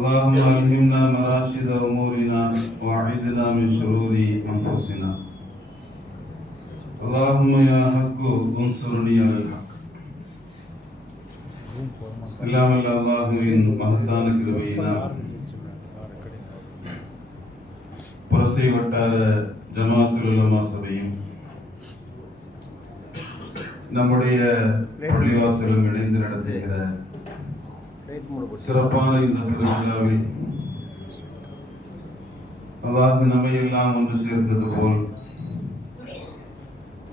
اللهم ألهمنا مراشد أمورنا وأعذنا من شرور أنفسنا. اللهم يا حق انصرني على الحق. எல்லாம் வல்ல அல்லாஹுவின் மகத்தான கிருபையினால் புரசை வட்டார ஜமாத்துல் உலமா சபையும் நம்முடைய பள்ளிவாசலும் இணைந்து நடத்துகிற சிறப்பான இந்த பெருவிழாவில் அல்லாஹ் நம்மை எல்லாம் ஒன்று சேர்த்தது போல்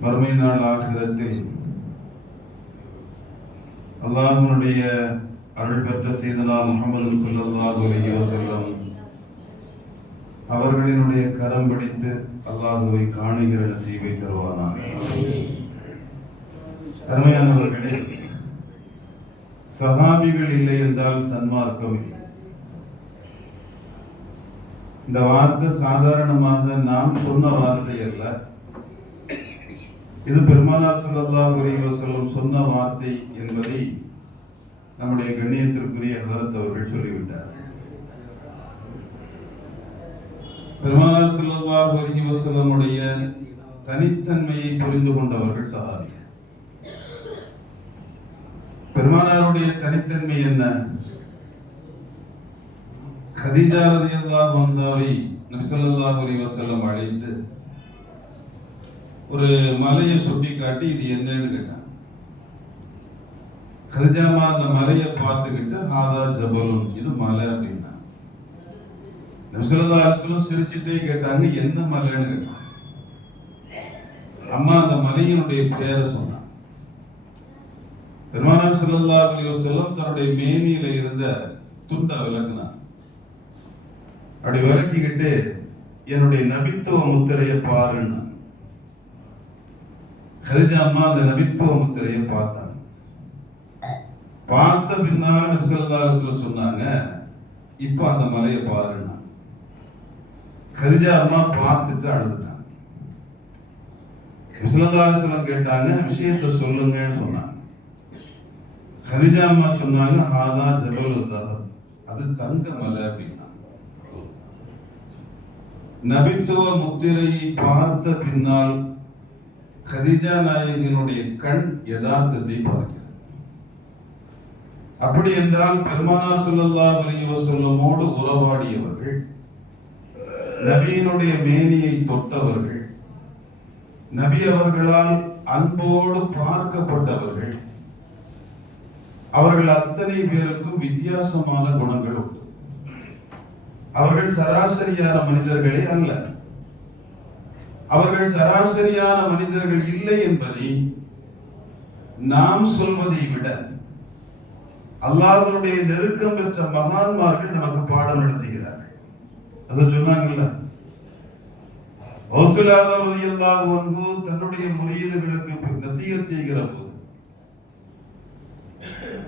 மறுமை நாள் ஆகிரத்தில் அல்லாஹ்வுடைய அருள் பெற்ற சையதுனா முஹம்மது ஸல்லல்லாஹு அலைஹி வஸல்லம் அவர்களினுடைய கரம் பிடித்து அல்லாஹ்வை காணுகிற நசீபை தருவானாக. அருமையானவர்களே, சஹாபிகள் இல்லை என்றால் சன்மார்க்கம் இல்லை. இந்த வார்த்தை சாதாரணமாக நாம் சொன்ன வார்த்தை அல்ல. இது பெருமானார் ஸல்லல்லாஹு அலைஹி வஸல்லம் சொன்ன வார்த்தை என்பதை நம்முடைய கண்ணியத்திற்குரிய ஹதரத் அவர்கள் சொல்லிவிட்டார். பெருமானார் ஸல்லல்லாஹு அலைஹி வஸல்லமுடைய தனித்தன்மையை புரிந்து கொண்டவர்கள் சஹாபி. பெருமானாருடைய தனித்தன்மை என்ன? கதீஜா ரலியல்லாஹு அன்ஹாவை நபி ஸல்லல்லாஹு அலைஹி வஸல்லம் அழைத்து ஒரு மலையை சுட்டி காட்டி இது என்னன்னு கேட்டாங்க. கதீஜாமா அந்த மலையை பார்த்துக்கிட்டு ஹாதா ஜபலுன், இது மலை அப்படின்னா. நபி ஸல்லல்லாஹு அலைஹி வஸல்லம் சிரிச்சிட்டே கேட்டாங்க, என்ன மலைன்னு கேட்டாங்க. அம்மா அந்த மலையினுடைய பெயரை சொன்னாங்க. பெருமானார் ஸல்லல்லாஹு அலைஹி வஸல்லம் தன்னுடைய மேனியில இருந்த துண்டை விளக்குனார். அப்படி விளக்கிக்கிட்டு என்னுடைய நபித்துவ முத்திரையை பாருன்னு. கதீஜா அம்மா அந்த நபித்துவ முத்திரையை பார்த்தாங்க. பார்த்த பின்னால நபி ஸல்லல்லாஹு அலைஹி வஸல்லம் சொன்னாங்க, இப்ப அந்த மலையை பாருன்னா. கதீஜா அம்மா பார்த்துட்டு அழுதுட்டாங்க. நபி ஸல்லல்லாஹு அலைஹி வஸல்லம் கேட்டாங்க, விஷயத்தை சொல்லுங்கன்னு சொன்னாங்க. கதீஜா அம்மா சொன்னாங்க, ஹாதா ஜபலுல் தஹப், அது தங்க மலை அப்படின்னா. நபித்துவ முத்திரையை பார்த்த பின்னால் கதீஜா நாயகியினுடைய கண் யதார்த்தத்தை பார்க்கிறது. அப்படி என்றால் பெருமானார் ஸல்லல்லாஹு அலைஹி வஸல்லமோடு உறவாடியவர்கள், நபியினுடைய மேனியை தொட்டவர்கள், நபி அவர்களால் அன்போடு பார்க்கப்பட்டவர்கள், அவர்கள் அத்தனை பேருக்கும் வித்தியாசமான குணங்கள் உண்டு. அவர்கள் சராசரியான மனிதர்களே அல்ல. அவர்கள் சராசரியான மனிதர்கள் இல்லை என்பதை நாம் சொல்வதை விட அல்லாஹ்வுடைய நெருக்கம் பெற்ற மகான்மார்கள் நமக்கு பாடம் நடத்துகிறார்கள். அதை சொன்னாங்கல்ல, ரசூலுல்லாஹி ரலியல்லாஹு அன்ஹு தன்னுடைய முரீதுகளுக்கு நசீஹத் செய்கிற போது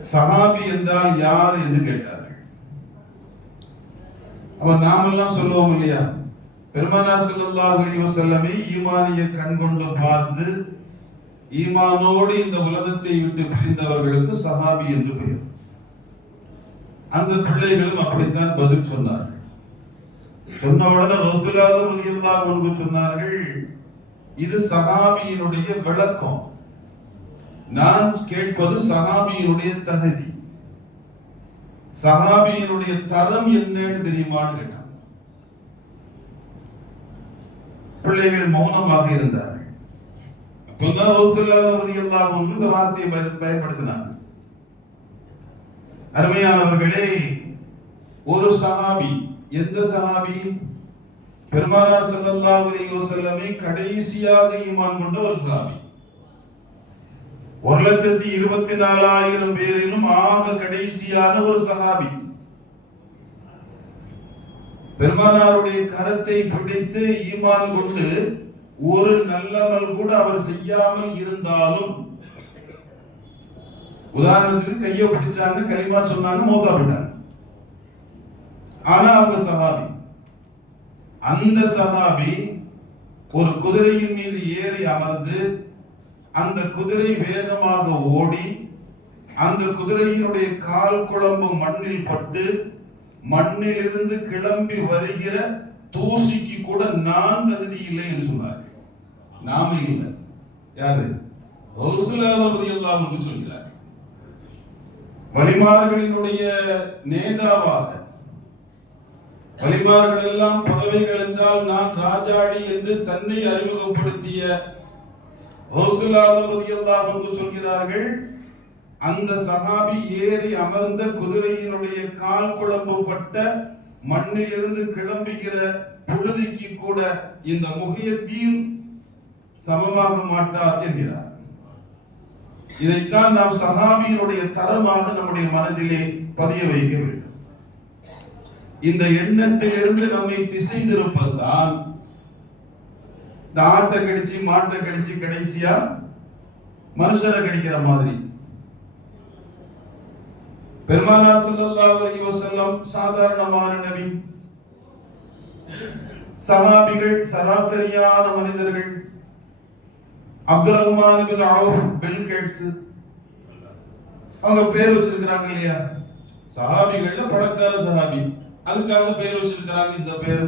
சஹாபி என்றால் யார் என்று கேட்டார்கள். அவன் நாமெல்லாம் சொல்லுவோம் இல்லையா, பெருமானார் ஸல்லல்லாஹு அலைஹி வஸல்லமை ஈமானிய கண் கொண்டு பார்த்து ஈமானோடு இந்த உலகத்தை விட்டு பிரிந்தவர்களுக்கு சஹாபி என்று பெயர். அந்த பிள்ளைகளும் அப்படித்தான் பதில் சொன்னார்கள். சொன்ன உடனே ரசூலுல்லாஹி ரலியல்லாஹு அன்ஹு சொன்னார்கள், இது சஹாபியினுடைய விளக்கம். நான் கேட்பது சஹாபியினுடைய தகுதி, சஹாபியினுடைய தரம் என்னன்னு தெரியுமான்னு கேட்டான். பிள்ளைகள் மௌனமாக இருந்தார்கள். அப்பதான் ரசூலுல்லாஹி ரலியல்லாஹு அன்ஹு இந்த வார்த்தையை பயன்படுத்தினாங்க. அருமையானவர்களே, ஒரு சஹாபி, எந்த சஹாபி? பெருமானார் ஸல்லல்லாஹு அலைஹி வஸல்லமை கடைசியாக ஈமான் கொண்ட ஒரு சஹாபி. 1,24,000 பேரிலும் ஆக கடைசியான ஒரு சஹாபி. பெருமானாருடைய கரத்தை பிடித்து ஈமான் கொண்டு ஒரு நல்லமல் கூட அவர் செய்யாமல் இருந்தாலும், உதாரணத்துக்கு கையை பிடிச்சாங்க, கலிமா சொன்னாங்க, மௌத்தா போயிட்டாங்க. ஆனா அவங்க சஹாபி. அந்த சஹாபி ஒரு குதிரையின் மீது ஏறி அமர்ந்து அந்த குதிரை வேகமாக ஓடி அந்த குதிரையினுடைய கால் குழம்பு மண்ணில் பட்டு மண்ணிலிருந்து கிளம்பி வருகிற தூசிக்கு கூட நான் தகுதி இல்லை என்று சொன்னார்கள். நாம இல்லை. யாரு? ரலியல்லாஹு சொல்கிறார். வலிமார்களினுடைய நேதாவாக, வலிமார்கள் எல்லாம் பதவிகள் என்றால் நான் ராஜாடி என்று தன்னை அறிமுகப்படுத்திய ரலியல்லாஹு சொல்கிறார்கள். அந்த சஹாபி ஏறி அமர்ந்த குதிரையினுடைய கால் குழம்புப்பட்ட மண்ணிலிருந்து கிளம்புகிற புழுதிக்கு கூட இந்த முஹியத்தீன் சமமாக மாட்டார் என்கிறார். இதைத்தான் நாம் சஹாபியினுடைய தரமாக நம்முடைய மனதிலே பதிய வைக்க வேண்டும். இந்த எண்ணத்திலிருந்து நம்மை திசை திருப்பதுதான் இந்த ஆட்டை கடிச்சு மாட்டை கடிச்சு கடைசியா மனுஷரை கடிக்கிற மாதிரி. பெருமானார் ஸல்லல்லாஹு அலைஹி வஸல்லம் சாதாரணமான நபி, சஹாபிகள் சராசரியான மனிதர்கள். அப்துல் ரஹ்மான் இப்னு அவுஃப், பில் கேட்ஸ், அவங்க பேர் வச்சிருக்காங்க இல்லையா? சஹாபிகள்ல பணக்கார சஹாபி, அதுக்காக பேர் வச்சிருக்காங்க. இந்த பேர்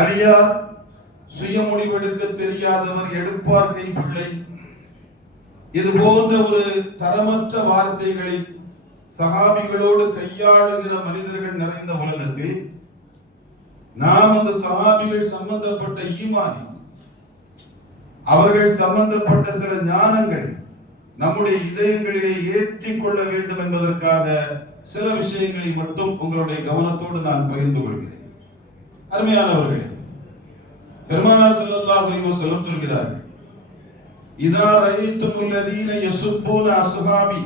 அலியார், சுய முடிவெடுக்க தெரியாதவர், எடுப்பார் கைப்பிள்ளை. இது போன்ற ஒரு தரமற்ற வார்த்தைகளை சஹாபிகளோடு கையாளுகிற மனிதர்கள் நிறைந்த உலகத்தில் நாம் அந்த சஹாபிகள் சம்பந்தப்பட்ட ஈமானி, அவர்கள் சம்பந்தப்பட்ட சில ஞானங்களை நம்முடைய இதயங்களிலே ஏற்றிக் கொள்ள வேண்டும் என்பதற்காக சில விஷயங்களை மட்டும் உங்களுடைய கவனத்தோடு நான் பகிர்ந்து கொள்கிறேன். அருமையானவர்களே, பெருமானார் ஸல்லல்லாஹு அலைஹி வஸல்லம் சொல்கிறார்கள், இதா ரஐத்துமுல் லதீன யசுப்பூன அஸ்ஹாபி,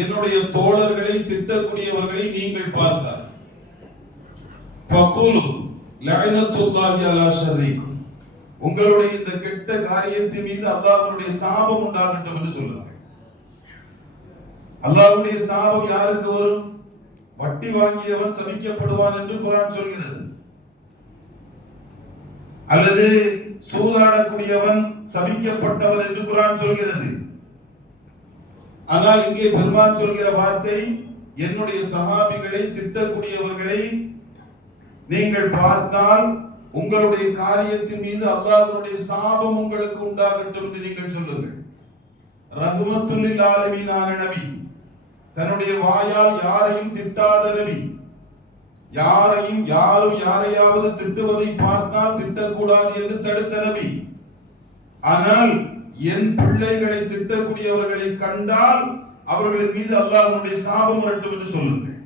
என்னுடைய தோழர்களை திட்டக்கூடியவர்களை நீங்கள் பார்த்தால், ஃபகூலு லஅனத்துல்லாஹி அலா ஷர்ரிக்கும், உங்களுடைய இந்த கெட்ட காரியத்தின் மீது அல்லாஹ்வுடைய சாபம் உண்டாகட்டும் என்று சொல்றாங்க. அல்லாஹ்வுடைய சாபம் யாருக்கு வரும்? வட்டி வாங்கியவன் சபிக்கப்படுவான் என்று குர்ஆன் சொல்கிறது. அல்லது சூதாடக்கூடியவன் சபிக்கப்பட்டவன் என்று குர்ஆன் சொல்கிறது. ஆனால் இங்கே பெருமான் சொல்கிற வார்த்தை, என்னுடைய சஹாபிகளை திட்டக்கூடியவர்களை நீங்கள் பார்த்தால் உங்களுடைய காரியத்தின் மீது அல்லாஹ்வுடைய சாபம் உங்களுக்கு உண்டாகட்டும் என்று நீங்கள் சொல்லுங்கள். ரஹ்மத்துல் லில் ஆலமீனான நபி, தன்னுடைய வாயால் யாரையும் திட்டாத நபி, யாரும் யாரையாவது திட்டுவதை பார்த்தால் திட்டக்கூடாது என்று தடுத்த நபி. ஆனால் என் பிள்ளைகளை திட்டக்கூடியவர்களை கண்டால் அவர்களின் மீது அல்லாஹ்வுடைய சாபம் வரட்டும் என்று சொல்லுங்கள்.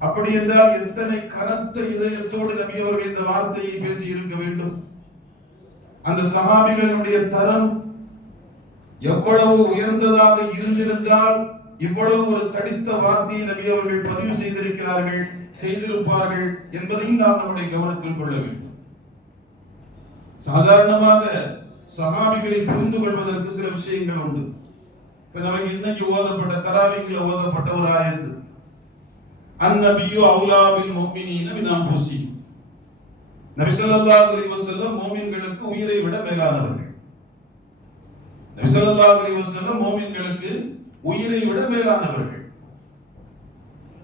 அப்படி என்றால் எத்தனை கனத்த இதயத்தோடு நபி அவர்கள் இந்த வார்த்தையை பேசி இருக்க வேண்டும். அந்த சஹாபிகளினுடைய தரம் எவ்வளவு உயர்ந்ததாக இருந்திருந்தால் இவ்வளவு ஒரு தடித்த வார்த்தையை நபி அவர்கள் பதிவு செய்திருப்பார்கள் என்பதையும் நாம் நம்முடைய கவனத்தில் கொள்ள வேண்டும். சாதாரணமாக சஹாபிகளை புரிந்து கொள்வதற்கு சில விஷயங்கள் உண்டு. இப்ப நமக்கு இன்னைக்கு ஓதப்பட்ட தராவீஹ்ல ஓதப்பட்ட ஒரு ஆயத்து, அந்நபியு அவுலா பில் முஃமினீன மின் அன்ஃபுஸிஹிம், நபி ஸல்லல்லாஹு அலைஹி வஸல்லம் முஃமின்களுக்கு உயிரை விட மேலானவர்கள். நபி ஸல்லல்லாஹு அலைஹி வஸல்லம் முஃமின்களுக்கு உயிரை விட மேலானவர்கள்.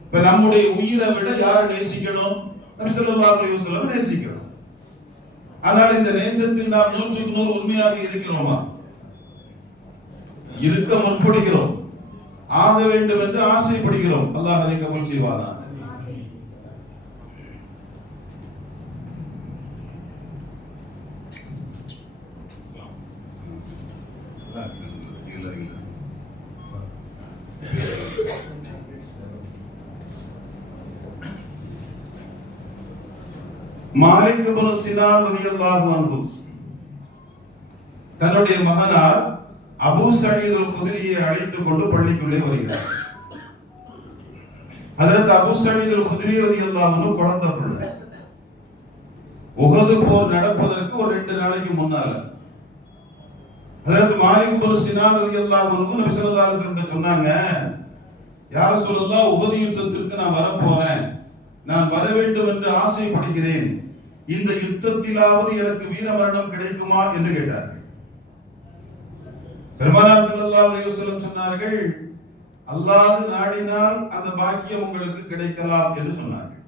இப்ப நம்முடைய உயிரை விட யாரை நேசிக்கணும்? நபி ஸல்லல்லாஹு அலைஹி வஸல்லம் நேசிக்கணும். ஆனால் இந்த நேசத்தில் நாம் 100க்கு 100 உண்மையாக இருக்கிறோமா? இருக்க முற்படுகிறோம், ஆக வேண்டும் என்று ஆசைப்படுகிறோம். அல்லாஹ் அதை கபூல் செய்வானாக. மாலிக் இப்னு சினான் ரலியல்லாஹு அன்ஹு தன்னுடைய மகனார் அபூ சயீத் அல்-குத்ரியை அழைத்துக் கொண்டு பள்ளிக்குள்ளே வருகிறார். ஹஜ்ரத் அபூ சயீத் அல்-குத்ரி ரலியல்லாஹு அன்ஹு குழந்தை பிள்ளை. உஹது போர் நடப்பதற்கு ஒரு 2 நாளைக்கு முன்னால ஹஜ்ரத் மாலிக் இப்னு சினான் ரலியல்லாஹு அன்ஹு நபி ஸல்லல்லாஹு அலைஹி வஸல்லம் சொன்னாங்க, யா ரசூலல்லாஹ், உஹது யுத்தத்திற்கு நான் வர போறேன், நான் வர வேண்டும் என்று ஆசைப்படுகிறேன், இந்த யுத்தத்திலாவது எனக்கு வீரமரணம் கிடைக்குமா என்று கேட்டார்கள். பெருமானார் ஸல்லல்லாஹு அலைஹி வஸல்லம் சொன்னார்கள், அல்லாஹ் நாடினால் அந்த பாக்கியம் உங்களுக்கு கிடைக்கலாம் என்று சொன்னார்கள்.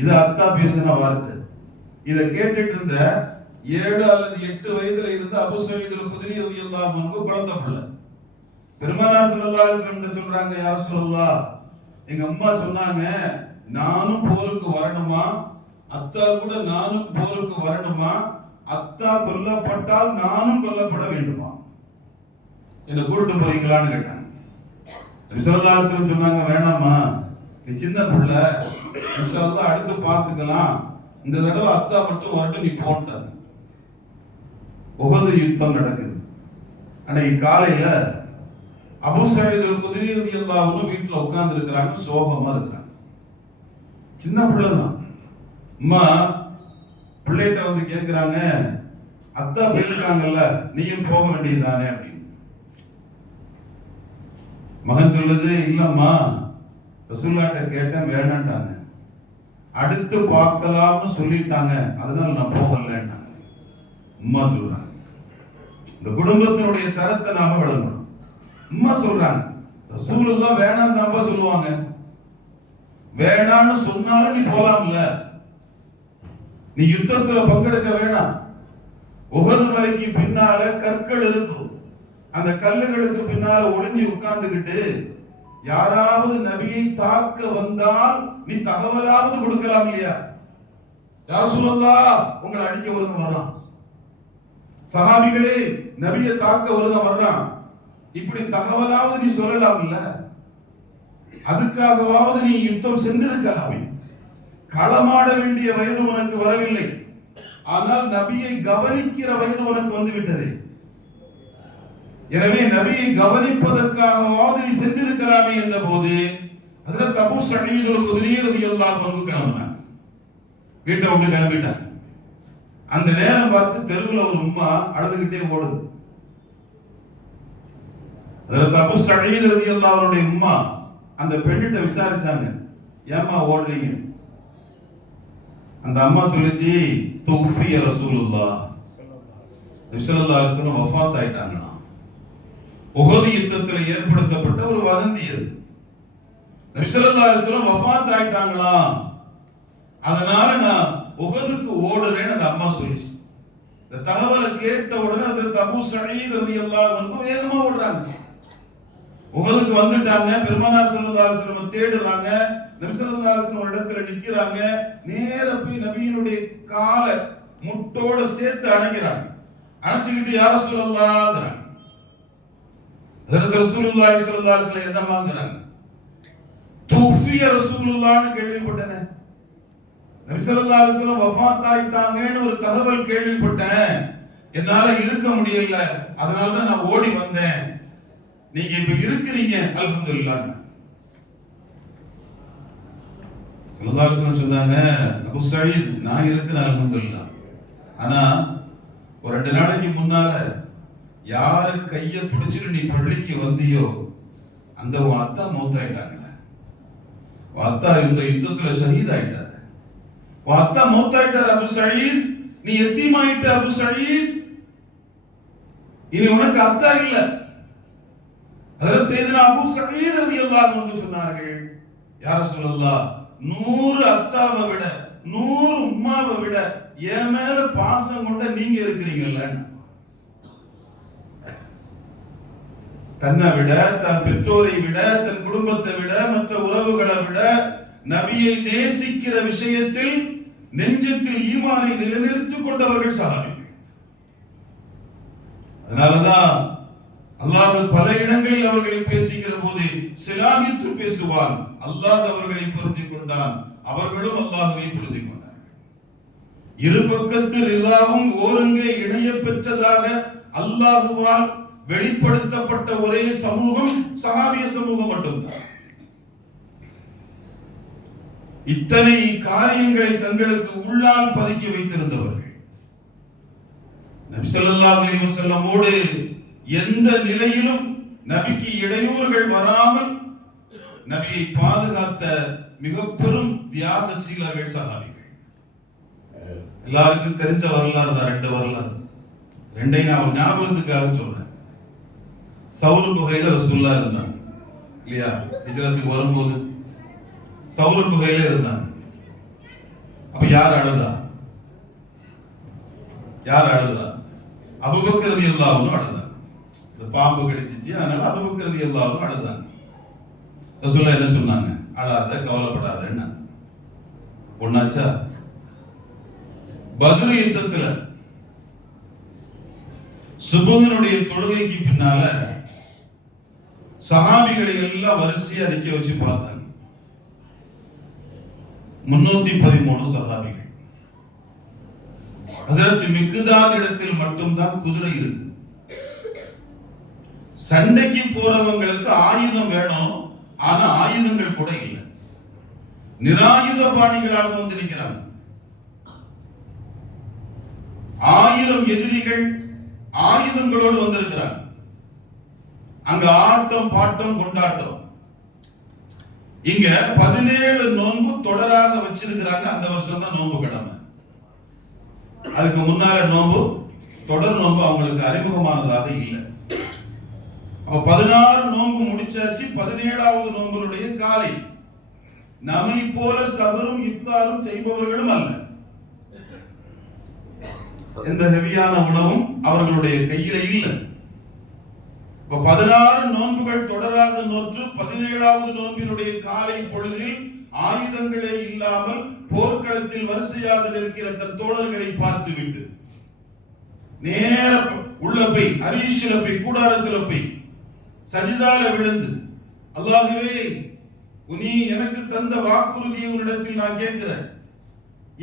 இது அத்தா பேசின வார்த்தை. இதை கேட்டுட்டு இருந்த 7 அல்லது 8 வயதுல இருந்த அபூ ஸயீத் அல்-குத்ரி ரலியல்லாஹு அன்ஹு குழந்தை பிள்ளை. பெருமானார் ஸல்லல்லாஹு அலைஹி வஸல்லம் சொல்றாங்க, யா ரசூலல்லாஹ், எங்க அம்மா சொன்னாங்க நானும் போருக்கு வரணுமா, அத்தா கூட நானும் போருக்கு வரணுமா, அத்தா கொல்லப்பட்டால் நானும் கொல்லப்பட வேண்டுமா, என்ன கூட்டிட்டு போறீங்களான்னு கேட்டாங்க. நபி ஸல்லல்லாஹு அலைஹி வஸல்லம் சொன்னாங்க, வேணாமா, நீ சின்ன பிள்ளை, இன்ஷா அல்லாஹ் அடுத்து பார்த்துக்கலாம், இந்த தடவை அத்தா மட்டும் வரட்டும், நீ போன்ட்டாங்க. உஹது யுத்தம் நடக்குது. அன்னைக்கு காலையில அபூ ஸயீத் அல்-குத்ரி ரலியல்லாஹு அன்ஹு வீட்டுல உட்கார்ந்து இருக்கிறாங்க, சோகமா இருக்கிறாங்க. சின்ன பிள்ளை தான். அம்மா பிள்ளைகிட்ட வந்து கேட்கிறாங்க, அத்தா போயிருக்காங்கல்ல, நீயும் போக வேண்டியதுதானே அப்படின்னு. மகன் சொல்லுது, இல்லம்மா, ரசூலுல்லாஹ்ட்ட கேட்டேன், வேணாண்டாங்க, அடுத்து பார்க்கலாம்னு சொல்லிட்டாங்க, அதனால நான் போகலன்னாங்க. அம்மா சொல்றாங்க, இந்த குடும்பத்தினுடைய தரத்தை நாம விளங்கணும். அம்மா சொல்றாங்க, ரசூலுல்லாஹ் வேணாம் தான்ப்பா சொல்லுவாங்க, வேணான்னு சொன்னாலும் நீ போலாம்ல, நீ யுத்தத்துல பங்கெடுக்க வேணாம், உஹது மலைக்கு பின்னால கற்கள் இருக்கும், அந்த கல்லுகளுக்கு பின்னால ஒளிஞ்சு உட்கார்ந்துகிட்டு யாராவது நபியை தாக்க வந்தால் நீ தகவலாவது கொடுக்கலாம் இல்லையா? யா ரசூலல்லாஹ், உங்களை அடிக்க ஒருத்தன் வர்றான், சஹாபிகளே நபியை தாக்க ஒருத்தன் வர்றான், இப்படி தகவலாவது நீ சொல்லலாம் இல்ல? அதுக்காகவாவது நீ யுத்தம் சென்றிருக்கலாமே. களமாட வேண்டிய வயது உனக்கு வரவில்லை, ஆனால் நபியை கவனிக்கிற வயது உனக்கு வந்து விட்டது. எனவே நபியை கவனிப்பதற்காகவாவது நீ சென்றிருக்கலாமே என்ற போது ஹஜ்ரத் அபூ ஸயீத் அல்-குத்ரி ரலியல்லாஹு அன்ஹு கிளம்பினாங்க, வீட்டை விட்டு கிளம்பிட்டாங்க. அந்த நேரம் பார்த்து தெருவில் ஒரு உம்மா அழுதுகிட்டே ஓடுது. ஹஜ்ரத் அபூ ஸயீத் ரலியல்லாஹு அன்ஹுடைய உம்மா அந்த பெண்ணிட்ட விசாரிச்சாங்க, ஏம்மா ஓடுறீங்க? அந்த அம்மா சொல்லுச்சு, துஃபி ரசூலுல்லாஹ், நபி ஸல்லல்லாஹு அலைஹி வஸல்லம் வஃபாத் ஆயிட்டாங்க. உஹது யுத்தத்தில் ஏற்படுத்தப்பட்ட ஒரு வதந்தி அது. நபி ஸல்லல்லாஹு அலைஹி வஸல்லம் வஃபாத் ஆயிட்டாங்களா, அதனால நான் உஹதுக்கு ஓடுறேன்னு அந்த அம்மா சொல்லிச்சு. இந்த தகவலை கேட்ட உடனே ஹஜ்ரத் அபூ ஸயீத் ரலியல்லாஹு அன்ஹு வேகமா ஓடுறாங்க. உஹதுக்கு வந்துட்டாங்க. பெருமானார் ஸல்லல்லாஹு அலைஹி வஸல்லம் தேடுறாங்க. நபி ஸல்லல்லாஹு அலைஹி வஸல்லம் ஒரு இடத்துல நிக்கிறாங்க. நேரா போய் நபியினுடைய காலை முட்டோட சேர்த்து அணைக்கிறாங்க. அணைச்சிக்கிட்டு யா ரசூலல்லாஹ்ங்கறாங்க. ஹஜ்ரத் ரசூலுல்லாஹி ஸல்லல்லாஹு அலைஹி வஸல்லம் என்னமாங்கறாங்க? துஃபிய ரசூலுல்லாஹ்னு கேள்விப்பட்டேனே, நபி ஸல்லல்லாஹு அலைஹி வஸல்லம் வஃபாத் ஆயிட்டாங்கன்னு ஒரு தகவல் கேள்விப்பட்டேன், என்னால இருக்க முடியல, அதனால தான் நான் ஓடி வந்தேன், நீங்க இப்ப இருக்கிறீங்க, அல்ஹம்துலில்லாஹ். ஸல்லல்லாஹு அலைஹி வஸல்லம் சொன்னாங்க, அபூ ஸயீத், நான் இருக்கிறேன் அல்ஹம்துலில்லாஹ், ஆனா ஒரு 2 நாளைக்கு முன்னால யாரு கைய பிடிச்சிட்டு நீ பள்ளிக்கு வந்தியோ அந்த உன் அத்தா மௌத்தாயிட்டாங்க, உன் அத்தா இந்த யுத்தத்துல ஷஹீத் ஆயிட்டாரு, உன் அத்தா மௌத்தாயிட்டார் அபூ ஸயீத், நீ யத்தீமாயிட்ட அபூ ஸயீத், இனி உனக்கு அத்தா இல்ல. ஹஜ்ரத் சையதுனா அபூ ஸயீத் ரலியல்லாஹு அன்ஹு சொன்னார்கள், யா ரசூலல்லாஹ், 100 அத்தாவை விட 100 உம்மாவை விட என் மேல பாசம் கொண்ட நீங்க இருக்கிறீங்கல்ல, தன்னை விட, தன் பெற்றோரை விட, தன் குடும்பத்தை விட, மற்ற உறவுகளை விட நபியை நேசிக்கிற விஷயத்தில் நெஞ்சத்தில் ஈமானை நிலைநிறுத்திக் கொண்டவர்கள் சஹாபிகள். அதனாலதான் அல்லாஹ் பல இடங்களில் அவர்களை பேசுகிற போது சிலாகித்து பேசுவான், அல்லாஹ் அவர்களை பொருந்திக் கொண்டான், அவர்களும் அல்லாஹ்வை பொருந்திக் கொண்டார்கள். இரு பக்கத்து ரிதாவும் ஓரங்கே இணைய பெற்றதாக அல்லாஹ்வால் வெளிப்படுத்தப்பட்ட ஒரே சமூகம் சஹாபிய சமூகம் மட்டும்தான். இத்தனை காரியங்களை தங்களுக்கு உள்ளால் பதுக்கி வைத்திருந்தவர்கள் நபி ஸல்லல்லாஹு அலைஹி வஸல்லமோடு எந்த நிலையிலும் நபிக்கு இடையூறுகள் வராமல் நபியை பாதுகாத்த மிக பெரும் தியாகசீலர்கள் சஹாபிகள். எல்லாருக்கும் தெரிஞ்ச வரலாறு தான் 2 வரலாறு. 2ஐயும் நான் ஞாபகத்துக்காக சொல்றேன். சவுர் குகையில ரசூலுல்லாஹ் இருந்தாங்க. இல்லையா? ஹிஜ்ரத்துக்கு வரும்போது சவுர் குகையில இருந்தாங்க. அப்ப யார் அழுதா? யார் அழுதா? அபூபக்கர் ரலியல்லாஹு அன்ஹு அழுதாங்க. இந்த பாம்பு கடிச்சிச்சு, அதனால அபூபக்கர் ரலியல்லாஹு அன்ஹு அழுதாங்க. ரசூலுல்லாஹ் என்ன சொன்னாங்க? அழாத, கவலைப்படாதன்னு. ஒண்ணாச்சா? பத்ர் யுத்தத்துல சுபஹனுடைய தொழுகைக்கு பின்னால சஹாபிகளை எல்லாம் வரிசையா நிக்க வச்சு பார்த்தாங்க. 313 சஹாபிகள். ஹஜ்ரத் மிக்தாத் இடத்தில் மட்டும்தான் குதிரை இருக்கு. சண்டைக்கு போறவங்களுக்கு ஆயுதம் வேணும், ஆனா ஆயுதங்கள் கூட இல்லை. நிராயுத பாணிகளாக வந்து நிற்கிறாங்க. 1000 எதிரிகள் ஆயுதங்களோடு வந்திருக்கிறாங்க. அங்க ஆட்டம் பாட்டம் கொண்டாட்டம். இங்க 17 நோன்பு தொடராக வச்சிருக்கிறாங்க. அந்த வருஷம் தான் நோன்பு கடமை. அதுக்கு முன்னால நோன்பு, தொடர் நோன்பு அவங்களுக்கு அறிமுகமானதாக இல்லை. 16 நோன்பு முடிச்சாச்சு. 17வது நோன்புடைய காலை. நம்மை போல சஹரும் இஃப்தாரும் செய்பவர்களும் அல்ல. எந்த ஹெவியான உணவும் அவர்களுடைய கையில இல்லை. 16 நோன்புகள் தொடராக நோற்று 17வது நோன்பினுடைய காலை பொழுதில் ஆயுதங்களே இல்லாமல் போர்க்களத்தில் வரிசையாக நிற்கிற தன் தோழர்களை பார்த்துவிட்டு நேர உள்ள போய் அரீஷில போய் கூடாரத்துல போய் சஜிதால விழுந்து, அல்லாஹ்வே, நீ எனக்கு தந்த வாக்குறுதியை உன்னிடத்தில் நான் கேட்கிறேன்.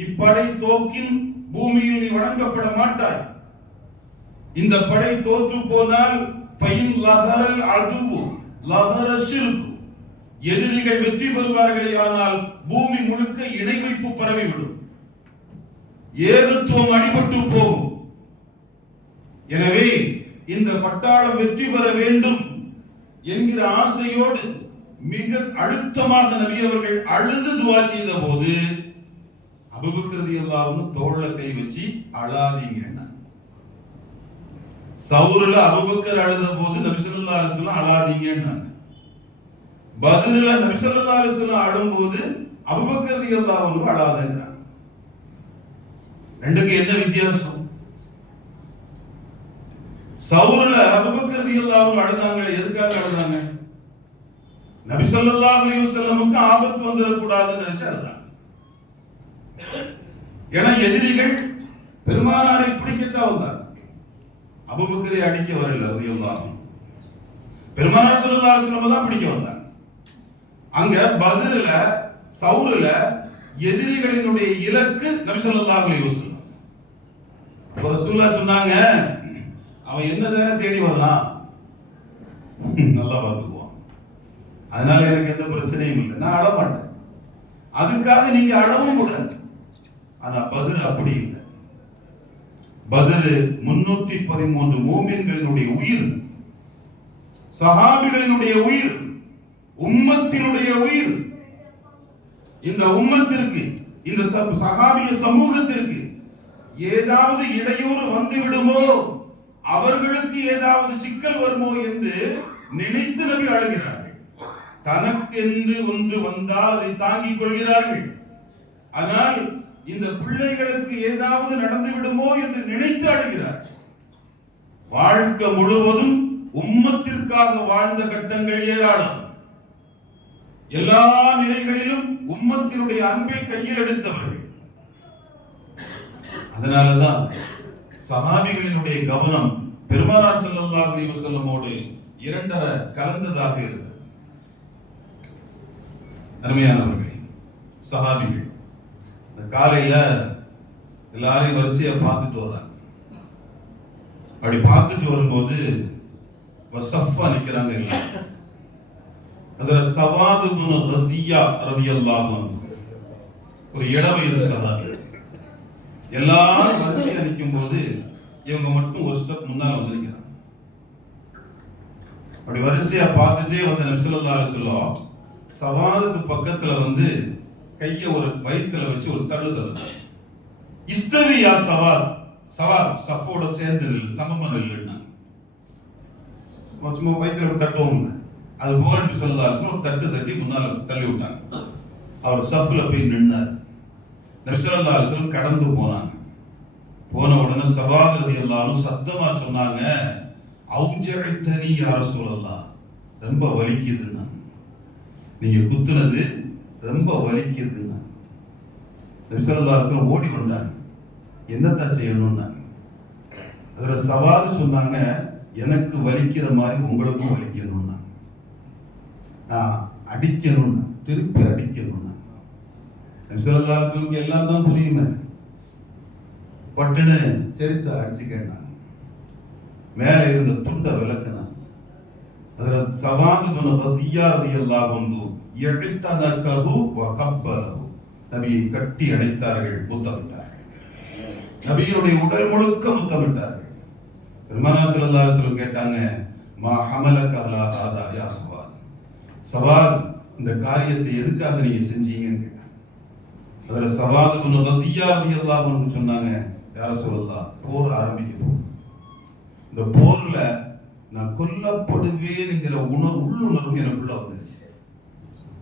இப்படை தோக்கின் பூமியில் நீ வணங்கப்பட மாட்டாய். இந்த படை தோற்று போனால் எதிரிகள் வெற்றி பெறுவார்களே, ஆனால் பூமி முழுக்க இணை வைப்பு பரவிவிடும், ஏகத்துவம் அடிபட்டு போகும். எனவே இந்த பட்டாளம் வெற்றி பெற வேண்டும் என்கிற ஆசையோடு மிக அழுத்தமாக நபி அவர்கள் அழுது துஆ செய்த போது அபூபக்கர் ரலியல்லாஹு அன்ஹு தோள்ல கை வச்சு அழாதீங்கன்னு. சவுர்ல அபூபக்கர் அழுத போது நபி ஸல்லல்லாஹு அலைஹி வஸல்லம் அழாதீங்கன்னு. பத்ர்ல நபி ஸல்லல்லாஹு அலைஹி வஸல்லம் அழும்போது அபூபக்கர் ரலியல்லாஹு அன்ஹு அழாதேங்கறாங்க. ரெண்டுக்கு என்ன வித்தியாசம்? சவுர்ல அபூபக்கர் ரலியல்லாஹு அன்ஹு அழுதாங்க. எதுக்காக அழுதாங்க? நபி ஸல்லல்லாஹு அலைஹி வஸல்லமுக்கு ஆபத்து வந்துடக்கூடாதுன்னு நினைச்சு அழுதாங்க. ஏன்னா எதிரிகள் பெருமானாரை பிடிக்கத்தான் வந்தார். அபூபக்கரை அடிக்க வரல ரலியல்லாஹு அன்ஹு. பெருமானார் ஸல்லல்லாஹு அலைஹி வஸல்லம் தான் பிடிக்க வந்தார். அங்க பத்ர்ல சவுர்ல எதிரிகளினுடைய இலக்கு நபி ஸல்லல்லாஹு அலைஹி வஸல்லம். ரசூலுல்லாஹ் சொன்னாங்க, அவன் என்னதானே தேடி வரலாம், நல்லா பார்த்துக்குவான், அதனால எனக்கு எந்த பிரச்சனையும் இல்லை, நான் அழ மாட்டேன், அதுக்காக நீங்க அழவும் கூடாது. ஆனா பத்ர் அப்படி இல்லை. பத்ர் 313 மூமின்களினுடைய உயிர், சஹாபிகளினுடைய உயிர், உம்மத்தினுடைய உயிர். இந்த உம்மத்திற்கு, இந்த சஹாபிய சமூகத்திற்கு ஏதாவது இடையூறு வந்து விடுமோ, அவர்களுக்கு ஏதாவது சிக்கல் வருமோ என்று நினைத்து நபி அழுகிறார்கள். தனக்கு என்று ஒன்று வந்தால் அதை தாங்கிக் கொள்கிறார்கள். ஆனால் இந்த பிள்ளைகளுக்கு ஏதாவது நடந்து விடுமோ என்று நினைத்து அழுகிறார்கள். வாழ்க்கை முழுவதும் உம்மத்திற்காக வாழ்ந்த கட்டங்கள் ஏராளம். எல்லா நிலைகளிலும் உம்மத்தினுடைய அன்பை கையில் எடுத்தவர்கள். அதனாலதான் சஹாபிகளினுடைய கவனம் பெருமானார் ஸல்லல்லாஹு அலைஹி வஸல்லமோடு இரண்டரை கலந்ததாக இருந்தது. அருமையானவர்களே, சஹாபிகள் இந்த காலையில எல்லாரையும் வரிசையா பார்த்துட்டு வர்றாங்க. அப்படி பார்த்துட்டு வரும்போது வஸஃபா நிக்கிறாங்க. இல்லை, அதுல சவாது இப்னு ரஸியா ரலியல்லாஹு அன்ஹு ஒரு இளவயது சஹாபி. எல்லாரும் வரிசையா நிற்கும் போது இவங்க மட்டும் ஒரு ஸ்டெப் முன்னால வந்திருக்கிறாங்க. அப்படி வரிசையா பார்த்துட்டே வந்த நபி ஸல்லல்லாஹு அலைஹி வஸல்லம் சவாதுக்கு பக்கத்துல வந்து கைய ஒரு வயித்துல வச்சு ஒரு தள்ளு தள்ளு. இஸ்தவியா சவால், சவால் சஃபோட சேர்ந்து நில்லு, சமமா நில்லுன்னா. சும்மா வயித்துல தட்டவும் இல்லை, அது போல நபி ஸல்லல்லாஹு அலைஹி வஸல்லம் தட்டு தட்டி முன்னால தள்ளி விட்டாங்க. அவர் சஃப்ல போய் நின்னார். நபி ஸல்லல்லாஹு அலைஹி வஸல்லம் கடந்து போனாங்க. போன உடனே சபாத் ரலியல்லாஹு அன்ஹு சத்தமா சொன்னாங்க, அவுஜஅத்தனி யா ரசூலல்லாஹ், ரொம்ப வலிக்குதுன்னா, நீங்க குத்துனது ரொம்ப வலிக்குதுன்னா. நபி ஸல்லல்லாஹு அலைஹி வஸல்லம் ஓடி வந்தாங்க. என்னத்தான் செய்யணும்னா, அதுல சவால் சொன்னாங்க, எனக்கு வலிக்கிற மாதிரி உங்களுக்கும் வலிக்கணும்னா, நான் அடிக்கணும்னா, திருப்பி அடிக்கணும்னா. நபி ஸல்லல்லாஹு அலைஹி வஸல்லம் எல்லாம் தான் புரியுமே. பட்டுன்னு சரித்த அடிச்சுக்கேன். மேல இருந்த துண்டை விளக்குனான். அதுல சவாத் இப்னு வஸிய்யா ரலியல்லாஹு அன்ஹு யஹ்தனகஹு வ கப்பலஹு, நபியை கட்டி அணைத்தார்கள், முத்தமிட்டார்கள். நபியினுடைய உடல் முழுக்க முத்தமிட்டார்கள். பெருமானார் ஸல்லல்லாஹு அலைஹி வஸல்லம் கேட்டாங்க, மா ஹமலக அலா ஹாதா யா சவாத், சவாத் இந்த காரியத்தை எதுக்காக நீங்க செஞ்சீங்கன்னு கேட்டாங்க. அதுல சவாத் இப்னு வஸிய்யா ரலியல்லாஹு அன்ஹு சொன்னாங்க, யா ரசூலல்லாஹ், போர் ஆரம்பிக்க போகுது. இந்த போர்ல நான் கொல்லப்படுவேன் என்கிற உள்ளுணர்வு எனக்குள்ள வந்துருச்சு.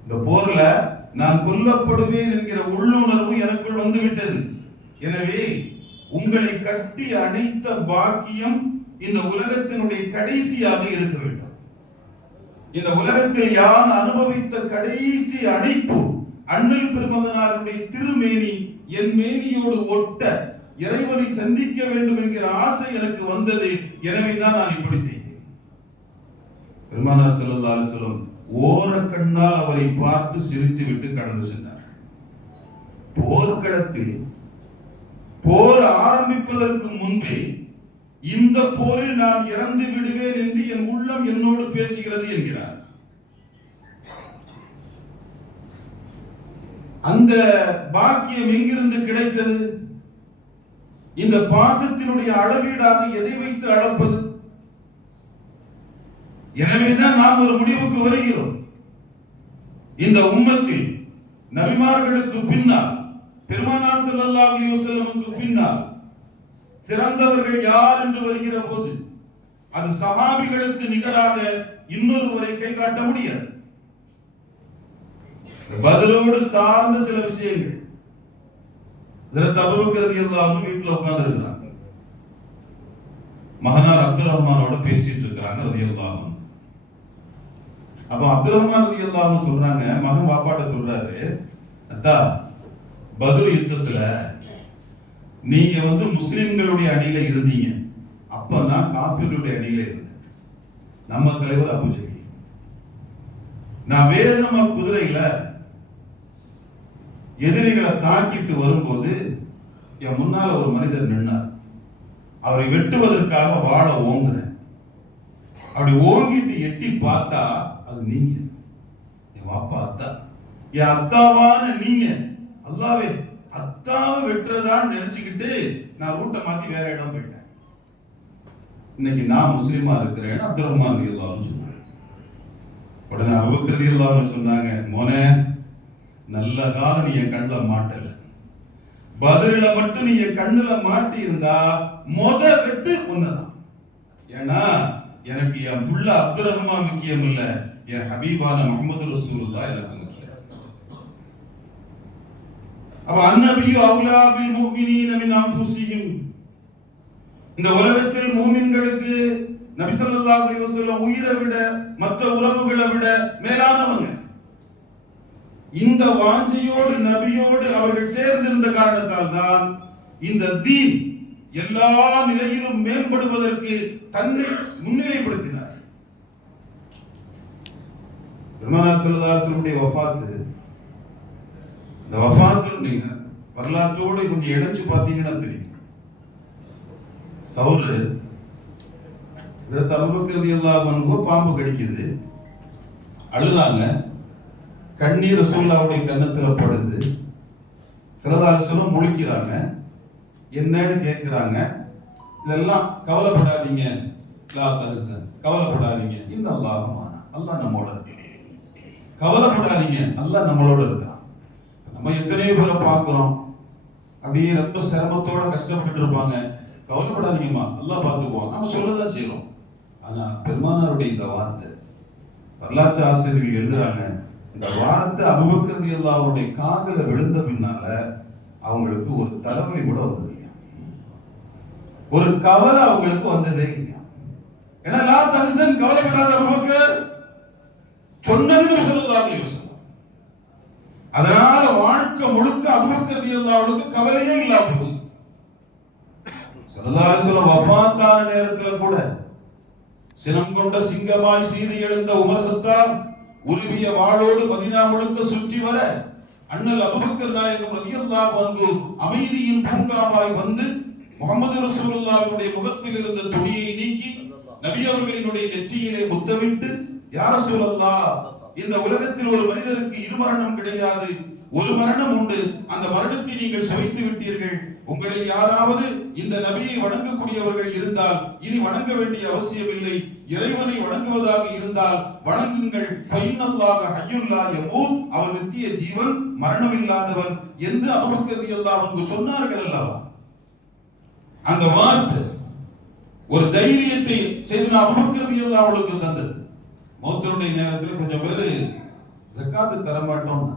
இந்த போர்ல நான் கொல்லப்படுவேன் என்கிற உள்ளுணர்வு எனக்குள் வந்து விட்டது. எனவே உங்களை கட்டி அணைத்த பாக்கியம் இந்த உலகத்தினுடைய கடைசியாக இருக்க வேண்டும். இந்த உலகத்தில் யான் அனுபவித்த கடைசி அணைப்பு அண்ணல் பெருமகனாருடைய திருமேனி என் மேனியோடு ஒட்ட இறைவனை சந்திக்க வேண்டும் என்கிற ஆசை எனக்கு வந்தது. எனவேதான் நான் இப்படி செய்தேன். பெருமானார் ஸல்லல்லாஹு அலைஹி வஸல்லம் ஓர கண்ணால் அவரை பார்த்து சிரித்து விட்டு கடந்து சென்றார். போர்க்களத்தில் போர் ஆரம்பிப்பதற்கு முன்பே இந்த போரில் நான் இறந்து விடுவேன் என்று என் உள்ளம் என்னோடு பேசுகிறது என்கிறார். அந்த பாக்கியம் எங்கிருந்து கிடைத்தது? இந்த பாசத்தினுடைய அளவீடாக எதை வைத்து அளப்பது? எனவேதான் நாம் ஒரு முடிவுக்கு வருகிறோம். இந்த உம்மத்தில் நபிமார்களுக்கு பின்னால், பெருமானார் ஸல்லல்லாஹு அலைஹி வஸல்லமுக்கு பின்னால் சிறந்தவர்கள் யார் என்று வருகிற போது அது சஹாபிகளுக்கு நிகராக இன்னொருவரை கை காட்ட முடியாது. பதிலோடு சார்ந்த சில விஷயங்கள். ஹஜ்ரத் அபூபக்கர் ரலியல்லாஹு அன்ஹு வீட்டுல உட்கார்ந்து இருக்கிறாங்க. மகனார் அப்துல் ரஹ்மானோட பேசிட்டு இருக்காங்க ரலியல்லாஹு அன்ஹு. அப்ப அப்துல் ரஹ்மான் ரலியல்லாஹு அன்ஹு சொல்றாங்க, மகன் பாப்பாட்ட சொல்றாரு, அத்தா, பத்ர் யுத்தத்துல நீங்க முஸ்லிம்களுடைய அணியில இருந்தீங்க, அப்பதான் காஃபிர்களுடைய அணியில இருந்தேன். நம்ம தலைவர் அபூஜஹல். நான் வேகமா குதிரையில எதிரிகளை தாக்கிட்டு வரும்போது என் முன்னால ஒரு மனிதர் நின்னார். அவரை வெட்டுவதற்காக வாளை ஓங்கினேன். அப்படி ஓங்கிட்டு எட்டி பார்த்தா அது நீங்க, என் வாப்பா அத்தா, என் அத்தாவான நீங்க. அல்லாவே, அத்தாவை வெட்டுறதான்னு நினைச்சுக்கிட்டு நான் ரூட்டை மாத்தி வேற இடம் போயிட்டேன். இன்னைக்கு நான் முஸ்லிமா இருக்கிறேன் அப்துல் ரஹ்மான் ரலியல்லாஹு அன்ஹு சொன்னாங்க. உடனே அபூபக்கர் ரலியல்லாஹு அன்ஹு சொன்னாங்க, மோனே, நல்ல காலம் நீ என் கண்ணுல மாட்டல. பதில மட்டும் நீ என் கண்ணுல மாட்டி இருந்தா வெட்டு ஒண்ணுதான். ஏன்னா எனக்கு என் புள்ள அப்துல் ரஹ்மான் முக்கியம் இல்ல, என் ஹபீபான முஹம்மது ரசூலுல்லாஹ் எனக்கு முக்கியம். அப்ப அன்னபியு அவுலா பில் முஃமினீன மின் அன்ஃபுஸிஹிம். இந்த உலகத்தில் மூமின்களுக்கு நபி ஸல்லல்லாஹு அலைஹி வஸல்லம் உயிரை விட மற்ற உறவுகளை விட மேலானவங்க. இந்த வாஞ்சையோடு நபியோடு அவர்கள் சேர்ந்திருந்த காரணத்தால் தான் இந்த தீன் எல்லா நிலையிலும் மேம்படுவதற்கு தன்னை முன்னிலைப்படுத்தினார். பெருமானார் ஸல்லல்லாஹு அலைஹி வஸல்லம் வஃபாத், இந்த வஃபாத் நீங்க வரலாற்றோடு கொஞ்சம் இணைச்சு பார்த்தீங்கன்னா தெரியும். சௌரு ஹஜ்ரத் அபூபக்கர் ரலியல்லாஹு அன்ஹு பாம்பு கடிக்குது, அழுறாங்க. கண்ணீர் ரசூலுல்லாஹ்வுடைய கன்னத்துல படுது. ஸல்லல்லாஹு அலைஹி வஸல்லம் முழிக்கிறாங்க, என்னன்னு கேட்கிறாங்க. இதெல்லாம் கவலைப்படாதீங்க, லா தஹ்சன், கவலைப்படாதீங்க, இன்னல்லாஹ மானா, அல்லாஹ் நம்மோட இருக்கிறான். கவலைப்படாதீங்க, அல்லாஹ் நம்மளோட இருக்கிறான். நம்ம எத்தனையோ பேரை பார்க்கிறோம், அப்படியே ரொம்ப சிரமத்தோட கஷ்டப்பட்டு இருப்பாங்க. கவலைப்படாதீங்கம்மா, அல்லாஹ் பார்த்துக்குவான், நம்ம சொல்லதான் செய்யறோம். ஆனா பெருமானாருடைய இந்த வார்த்தை, வரலாற்று ஆசிரியர்கள் எழுதுறாங்க, இந்த வார்த்தை அபூபக்கர் ரலியல்லாஹு அவருடைய காதுல விழுந்த பின்னால அவங்களுக்கு ஒரு தலைவலி கூட வந்தது இல்லையா, ஒரு கவலை அவங்களுக்கு வந்ததே இல்லையா. ஏன்னா லா தஹ்சன், கவலைப்படாத அபூபக்கர் சொன்னது நபி ஸல்லல்லாஹு அலைஹி வஸல்லம். அதனால வாழ்க்கை முழுக்க அபூபக்கர் ரலியல்லாஹு அவருக்கு கவலையே இல்லாம போச்சு. ஸல்லல்லாஹு அலைஹி வஸல்லம் வஃபாத்தான நேரத்துல கூட சினம் கொண்ட சிங்கமாய் சீறி எழுந்த உமர் கத்தாப் உருவிய வாளோடு மதீனா முழுக்க சுற்றி வர அண்ணல் அபூபக்கர் நாயகம் ரலியல்லாஹு அன்ஹு அமைதியின் பூங்காவாய் வந்து முஹம்மது ரசூலுல்லாஹ்வுடைய முகத்தில் இருந்த துணியை நீக்கி நபி அவர்களினுடைய நெற்றியிலே முத்தமிட்டு, யா ரசூலல்லாஹ், இந்த உலகத்தில் ஒரு மனிதருக்கு இரு மரணம் கிடையாது, ஒரு மரணம் உண்டு, அந்த மரணத்தை நீங்கள் சுவைத்து விட்டீர்கள். உங்களில் யாராவது இந்த நபியை வணங்கக்கூடியவர்கள் இருந்தால் இனி வணங்க வேண்டிய அவசியம் இல்லை, இறைவனை வணங்குவதாக இருந்தால் வணங்குங்கள். ஃபைனல்லாஹ ஹய்யுல் லா யமூத், அவர் நித்திய ஜீவன், மரணம் இல்லாதவன் என்று அபூபக்கர் ரலியல்லாஹு அன்ஹு சொன்னார்கள் அல்லவா. அந்த வார்த்தை ஒரு தைரியத்தை செய்து அபூபக்கர் ரலியல்லாஹு அன்ஹுக்கு தந்தது. மௌத்தினுடைய நேரத்தில் கொஞ்சம் பேரு ஜக்காத் தர மாட்டோம்,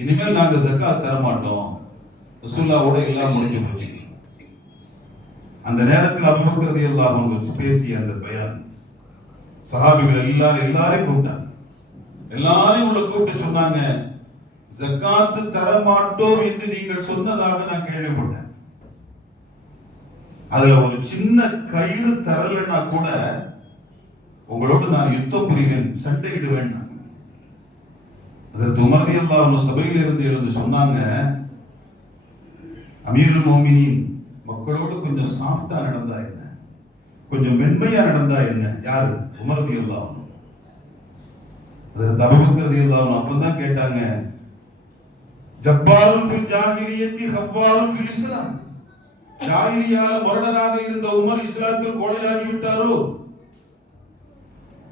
இனிமேல் நாங்க ஜக்காத் தர மாட்டோம், ரசூலுல்லாஹ்வோட எல்லாம் முடிஞ்சு போச்சு. அந்த நேரத்தில் அபூபக்கர் ரலியல்லாஹு அன்ஹு பேசிய அந்த பயான் சஹாபிகள் எல்லாரையும் கூப்பிட்டாங்க. எல்லாரையும் உள்ள கூப்பிட்டு சொன்னாங்க, ஜக்காத் தர மாட்டோம் என்று நீங்கள் சொன்னதாக நான் கேள்விப்பட்டேன். அதுல ஒரு சின்ன கயிறு தரலன்னா கூட உங்களோடு நான் யுத்தம் புரிவேன், சண்டையிடுவேன். அதற்கு உமர் ரலியல்லாஹு அன்ஹு சபையில் இருந்து எழுந்து சொன்னாங்க, அமீருல் மோமினீன், மக்களோடு கொஞ்சம் சாஃப்டா நடந்தா என்ன, கொஞ்சம் மென்மையா நடந்தா என்ன. யாரு? உமர் ரலியல்லாஹு அன்ஹு. அதற்கு அபூபக்கர் ரலியல்லாஹு அன்ஹு அப்பதான் கேட்டாங்க, ஜப்பாருன் ஃபில் ஜாஹிலியத்தி ஹவ்வாருன் ஃபில் இஸ்லாம், ஜாஹிலியால முரடராக இருந்த உமர் இஸ்லாத்தில் கோழையாகி விட்டாரோ?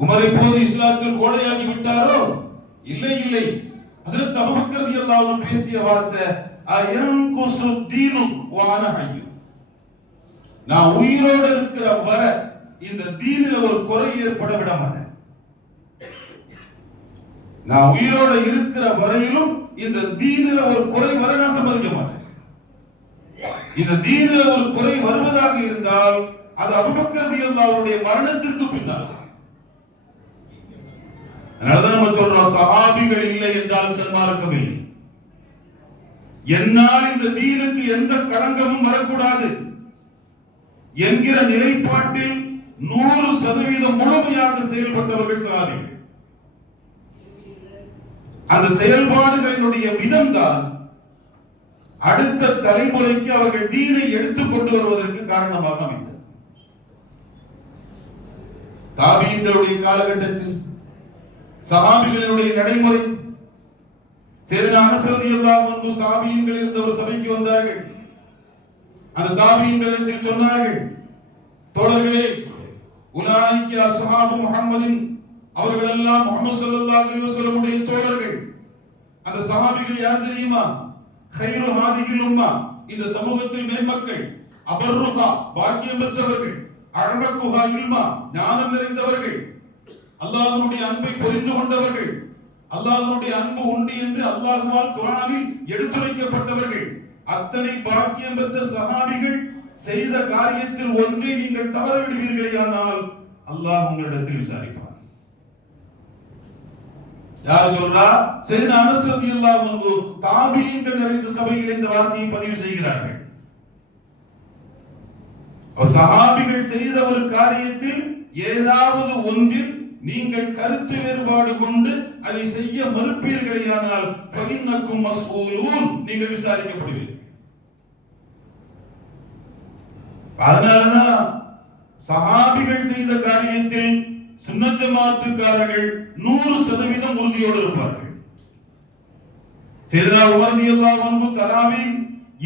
உமர் இப்போது இஸ்லாத்தில் கோழையாகி விட்டாரோ? இல்லை இல்லை. ஹஜ்ரத் அபூபக்கர் ரலியல்லாஹு அன்ஹு பேசிய வார்த்தை, அயன்குசு தீனு வான ஹய்யு, நான் உயிரோடு இருக்கிற வர இந்த தீனில ஒரு குறை ஏற்பட விட மாட்டேன். நான் உயிரோடு இருக்கிற வரையிலும் இந்த தீனில ஒரு குறை வர நான் சம்மதிக்க மாட்டேன். இந்த தீனில ஒரு குறை வருவதாக இருந்தால் அது அபூபக்கர் ரலியல்லாஹு அவருடைய மரணத்திற்கு பின்னால். அதனாலதான் நம்ம சொல்றோம், சஹாபிகள் இல்லை என்றால் சன்மார்க்கம் இல்லை. என்னால் இந்த தீனுக்கு எந்த களங்கமும் வரக்கூடாது என்கிற நிலைப்பாட்டில் 100% முழுமையாக செயல்பட்டவர்கள் சஹாபிகள். அந்த செயல்பாடுகளினுடைய விதம்தான் அடுத்த தலைமுறைக்கு அவர்கள் தீனை எடுத்துக் கொண்டு வருவதற்கு காரணமாக அமைந்தது. தாபீன்களுடைய காலகட்டத்தில் சஹாபிகளினுடைய நடைமுறை, சையதுனா அனஸ் ரலியல்லாஹு அன்ஹு சஹாபியங்கள் இருந்த ஒரு சபைக்கு வந்தார்கள். அந்த தாபீன்களிடத்தில் சொன்னார்கள், தோழர்களே, உலாயிக அஸ்ஹாபு முஹம்மதின், அவர்கள் எல்லாம் முஹம்மது ஸல்லல்லாஹு அலைஹி வஸல்லம் உடைய தோழர்கள். அந்த சஹாபிகள் யார் தெரியுமா? கைரு ஹாதிஹில் உம்மா, இந்த சமூகத்தில் மேன்மக்கள், அபர்ருஹா, பாக்கியம் பெற்றவர்கள், அழமக்குஹா இல்மா, ஞானம் நிறைந்தவர்கள், அல்லாஹ்வுடைய அன்பை புரிந்து கொண்டவர்கள், அல்லாஹ்வுடைய அன்பு உண்டு என்று அல்லாஹ்வால் குர்ஆனில் எடுத்துரைக்கப்பட்டவர்கள். அத்தனை பாக்கியம் பெற்ற சஹாபிகள் செய்த காரியத்தில் ஒன்றை நீங்கள் தவற விடுவீர்களேயானால் அல்லாஹ் உங்களிடத்தில் விசாரிப்பார். யார் சொல்றா? சையதுனா அனஸ் ரலியல்லாஹு அன்ஹு தாபீன்கள் நிறைந்த சபையில் இந்த வார்த்தையை பதிவு செய்கிறார்கள். சஹாபிகள் செய்த ஒரு காரியத்தில் ஏதாவது ஒன்றில் நீங்கள் கருத்து வேறுபாடு கொண்டு அதை செய்ய மறுப்பீர்களேயானால் ஃபஇன்னக்கும் மஸ்ஊலூன், நீங்கள் விசாரிக்கப்படுவீர்கள். அதனாலதான் சஹாபிகள் செய்த காரியத்தில் சுன்னத் ஜமாத்துக்காரர்கள் 100% உறுதியோடு இருப்பார்கள். சையதுனா உமர் ரலியல்லாஹு அன்ஹு தராவீஹ்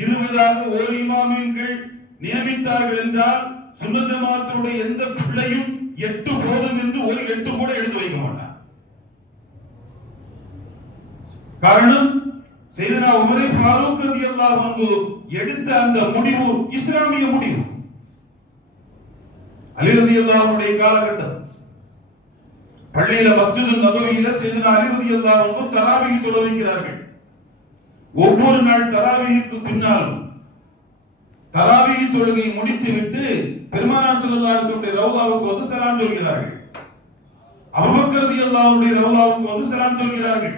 20 ஒரு இமாமின் கீழ் நியமித்தார்கள் என்றால் சுன்னத் ஜமாத்துடைய எந்த பிள்ளையும் 8 போதும் என்று ஒரு 8 கூட எடுத்து வைக்க மாட்டார். காரணம், சையதுனா உமர் ஃபாரூக் ரலியல்லாஹு அன்ஹு எடுத்த அந்த முடிவு இஸ்லாமிய முடிவு. அலி ரலியல்லாஹு அன்ஹுடைய காலகட்டம் பள்ளியில மஸ்ஜிதுல் நபவியில செய்தனா அலி ரலியல்லாஹு அன்ஹு தராவீஹ் தொழுகிறார்கள். ஒவ்வொரு நாள் தராவீஹுக்கு பின்னாலும் தராவீஹ் தொழுகை முடித்துவிட்டு பெருமானார் ஸல்லல்லாஹு அலைஹி வஸல்லம் ரவுலாவுக்கு வந்து சலாம் சொல்கிறார்கள். அபூபக்கர் ரலியல்லாஹு அன்ஹுடைய ரவுலாவுக்கு வந்து சலாம் சொல்கிறார்கள்.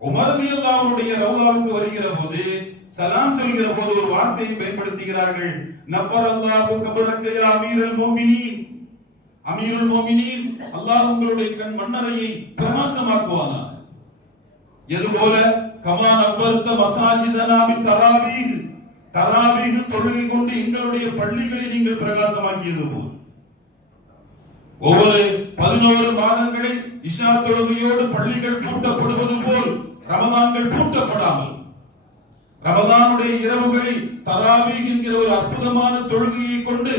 உமர் ரலியல்லாஹு அன்ஹுடைய ரவுலாவுக்கு வருகிற போது சலாம் சொல்கிற போது ஒரு வார்த்தையை பயன்படுத்துகிறார்கள். நஃபரல்லாஹு கபரக யா அமீருல் முஃமினீன். அமீருல் முஃமினீன், அல்லாஹ் உங்களுடைய கண் மண்ணறையை பிரகாசமாக்குவானாக. எதுபோல கமா நஃபர்த மசாஜிதனா பி தராவீஹ், தராவீஹ் தொழுகை கொண்டு எங்களுடைய பள்ளிகளை நீங்கள் பிரகாசமாக்கியது போல். ஒவ்வொரு 11 மாதங்களில் இஷா தொழுகையோடு பள்ளிகள் பூட்டப்படுவது போல் ரமதான்கள் பூட்டப்படாமல் ரமதானுடைய இரவுகளில் தராவீஹ் என்கிற ஒரு அற்புதமான தொழுகையை கொண்டு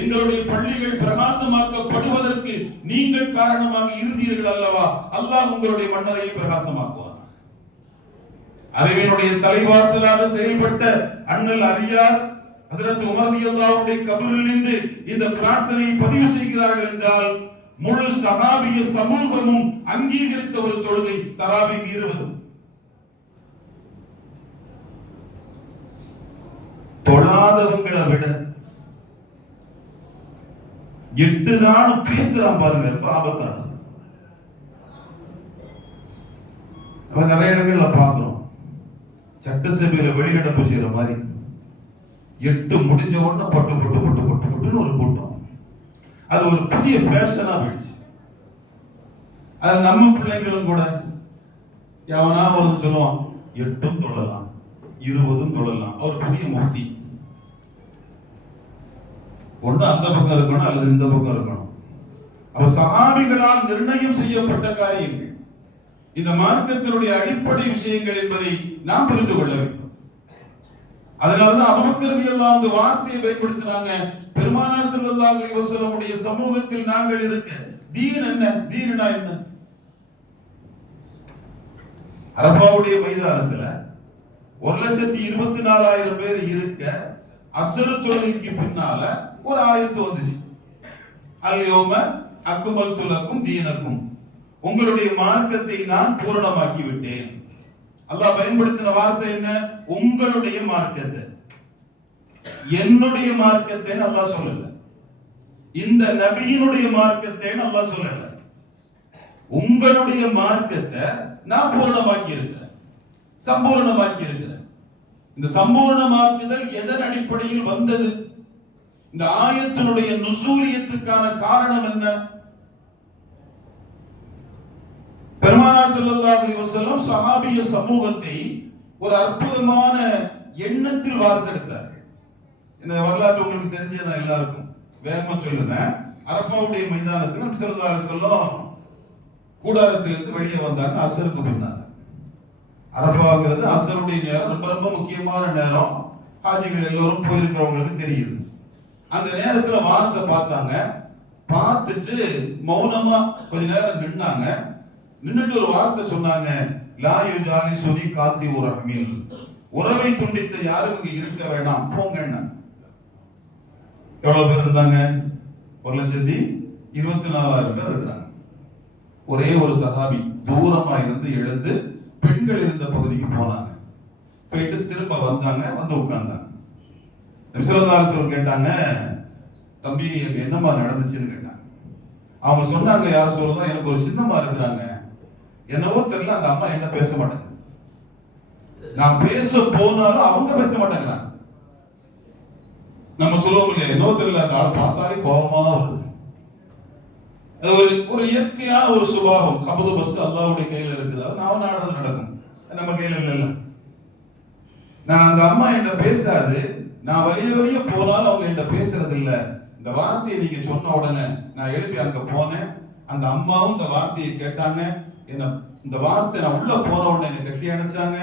எங்களுடைய பள்ளிகள் பிரகாசமாக்கப்படுவதற்கு நீங்கள் காரணமாக இருந்தீர்கள் அல்லவா, அல்லாஹ் உங்களுடைய மன்னரையை பிரகாசமாக்குவார். அறிவினுடைய தலைவாசலாக செயல்பட்ட அண்ணல் அலியார் ஹஜ்ரத் உமர் ரலியல்லாஹு அன்ஹுடைய கபரில் நின்று இந்த பிரார்த்தனையை பதிவு செய்கிறார்கள் என்றால் முழு சஹாபிய சமூகமும் அங்கீகரித்த ஒரு தொழுகை தராவீஹ் 20. தொழாதவங்களை விட 8 தான் பேசுறான் பாருங்க, ரொம்ப ஆபத்தானது. நிறைய இடங்கள்ல பாக்குறோம், சட்டசபையில வெளிநடப்பு செய்யற மாதிரி 8 முடிஞ்ச உடனே பட்டு பட்டு பட்டு பட்டு பட்டுன்னு ஒரு கூட்டம். அது ஒரு புதிய ஃபேஷனா போயிடுச்சு. அது நம்ம பிள்ளைங்களும் கூட எவனா ஒரு சொல்லுவான் 8 தொழலாம் 20 தொழலாம், அவர் புதிய முஃப்தி. ஒன்று அந்த பக்கம் இருக்கணும் அல்லது இந்த பக்கம் இருக்கணும். அப்ப சஹாபிகளால் நிர்ணயம் செய்யப்பட்ட காரியங்கள் இந்த மார்க்கத்தினுடைய அடிப்படை விஷயங்கள் என்பதை நாம் புரிந்து கொள்ள வேண்டும். அதனாலதான் அபூபக்கர் ரலியல்லாஹு அன்ஹு வார்த்தையை பயன்படுத்தினாங்க. பெருமானார் ஸல்லல்லாஹு அலைஹி வஸல்லம் உடைய சமூகத்தில் நாங்கள் இருக்க தீன் என்ன, தீனா என்ன? அரஃபாவுடைய மைதானத்துல 1,24,000 பேர் இருக்க அஸ்ர் தொழுகைக்கு பின்னால ஒரு ஆயத்து வந்துச்சு. அல்யௌம அக்மல்து லக்கும் தீனக்கும், உங்களுடைய மார்க்கத்தை நான் பூரணமாக்கி விட்டேன். அல்லாஹ் பயன்படுத்தின வார்த்தை என்ன? உங்களுடைய மார்க்கத்தை. என்னுடைய மார்க்கத்தை அல்லாஹ் சொல்லல, இந்த நபியினுடைய மார்க்கத்தை அல்லாஹ் சொல்லல. உங்களுடைய மார்க்கத்தை நான் பூரணமாக்கி இருக்கிறேன், சம்பூர்ணமாக்கி இருக்கிறேன். இந்த சம்பூர்ணமாக்குதல் எதன் அடிப்படையில் வந்தது? இந்த ஆயத்தினுடைய நுசூலியத்துக்கான காரணம் என்ன? பெருமானார் ஸல்லல்லாஹு அலைஹி வஸல்லம் சஹாபிய சமூகத்தை ஒரு அற்புதமான எண்ணத்தில் வார்த்தெடுத்தார்கள். இந்த வரலாற்று உங்களுக்கு தெரிஞ்சதா எல்லாருக்கும், வேகமா சொல்லுறேன். அரஃபாவுடைய மைதானத்தில் நபி ஸல்லல்லாஹு அலைஹி வஸல்லம் கூடாரத்திலிருந்து வெளியே வந்தாங்க அஸ்ருக்கு பின்னால. அரஃபாங்கிறது அஸ்ருடைய நேரம், ரொம்ப ரொம்ப முக்கியமான நேரம். ஹாஜிகள் எல்லோரும் போயிருக்கிறவங்களுக்கு தெரியுது. அந்த நேரத்துல வானத்தை பார்த்தாங்க. பார்த்துட்டு மௌனமா கொஞ்ச நேரம் நின்னாங்க. நின்னுட்டு ஒரு வார்த்தை சொன்னாங்க, லா யுஜாலி சுனி காத்தி ஒரு அமீல், உறவை துண்டித்த யாரும் இங்க இருக்க வேண்டாம், போங்க. எவ்வளவு பேர் இருந்தாங்க? 1,24,000 பேர் இருக்கிறாங்க. ஒரே ஒரு சஹாபி தூரமா இருந்து எழுந்து பெண்கள் இருந்த பகுதிக்கு போனாங்க. போயிட்டு திரும்ப வந்தாங்க, வந்து உட்கார்ந்தாங்க. நபி ஸல்லல்லாஹு அலைஹி வஸல்லம் கேட்டாங்க, தம்பி என்னமா நடந்துச்சுன்னு கேட்டாங்க. அவங்க சொன்னாங்க, யார் சொல்லலாம், எனக்கு ஒரு சின்னம்மா இருக்கிறாங்க, என்னவோ தெரியல அந்த அம்மா என்ன பேச மாட்டேங்குது, நான் பேச போனாலும் அவங்க பேச மாட்டேங்கிறாங்க. நம்ம சொல்லுவோம் இல்லையா, என்னவோ தெரியல அந்த ஆளை பார்த்தாலே கோபமா வருது. அது ஒரு இயற்கையான ஒரு சுபாவம். கபது பஸ்து அல்லாஹ்வுடைய கையில இருக்குது, அது நாம நாடுறது நடக்கும், நம்ம கையில இல்ல. நான் அந்த அம்மா என்ன பேசாது, நான் வழிய போனாலும் அவங்க என்ன பேசுறது இல்ல. இந்த வார்த்தையை நீங்க சொன்ன உடனே நான் எழுப்பி அங்க போனேன். அந்த அம்மாவும் இந்த வார்த்தையை கேட்டாங்க. என்ன இந்த வார்த்தை நான் உள்ள போன உடனே என்ன கட்டி அணைச்சாங்க.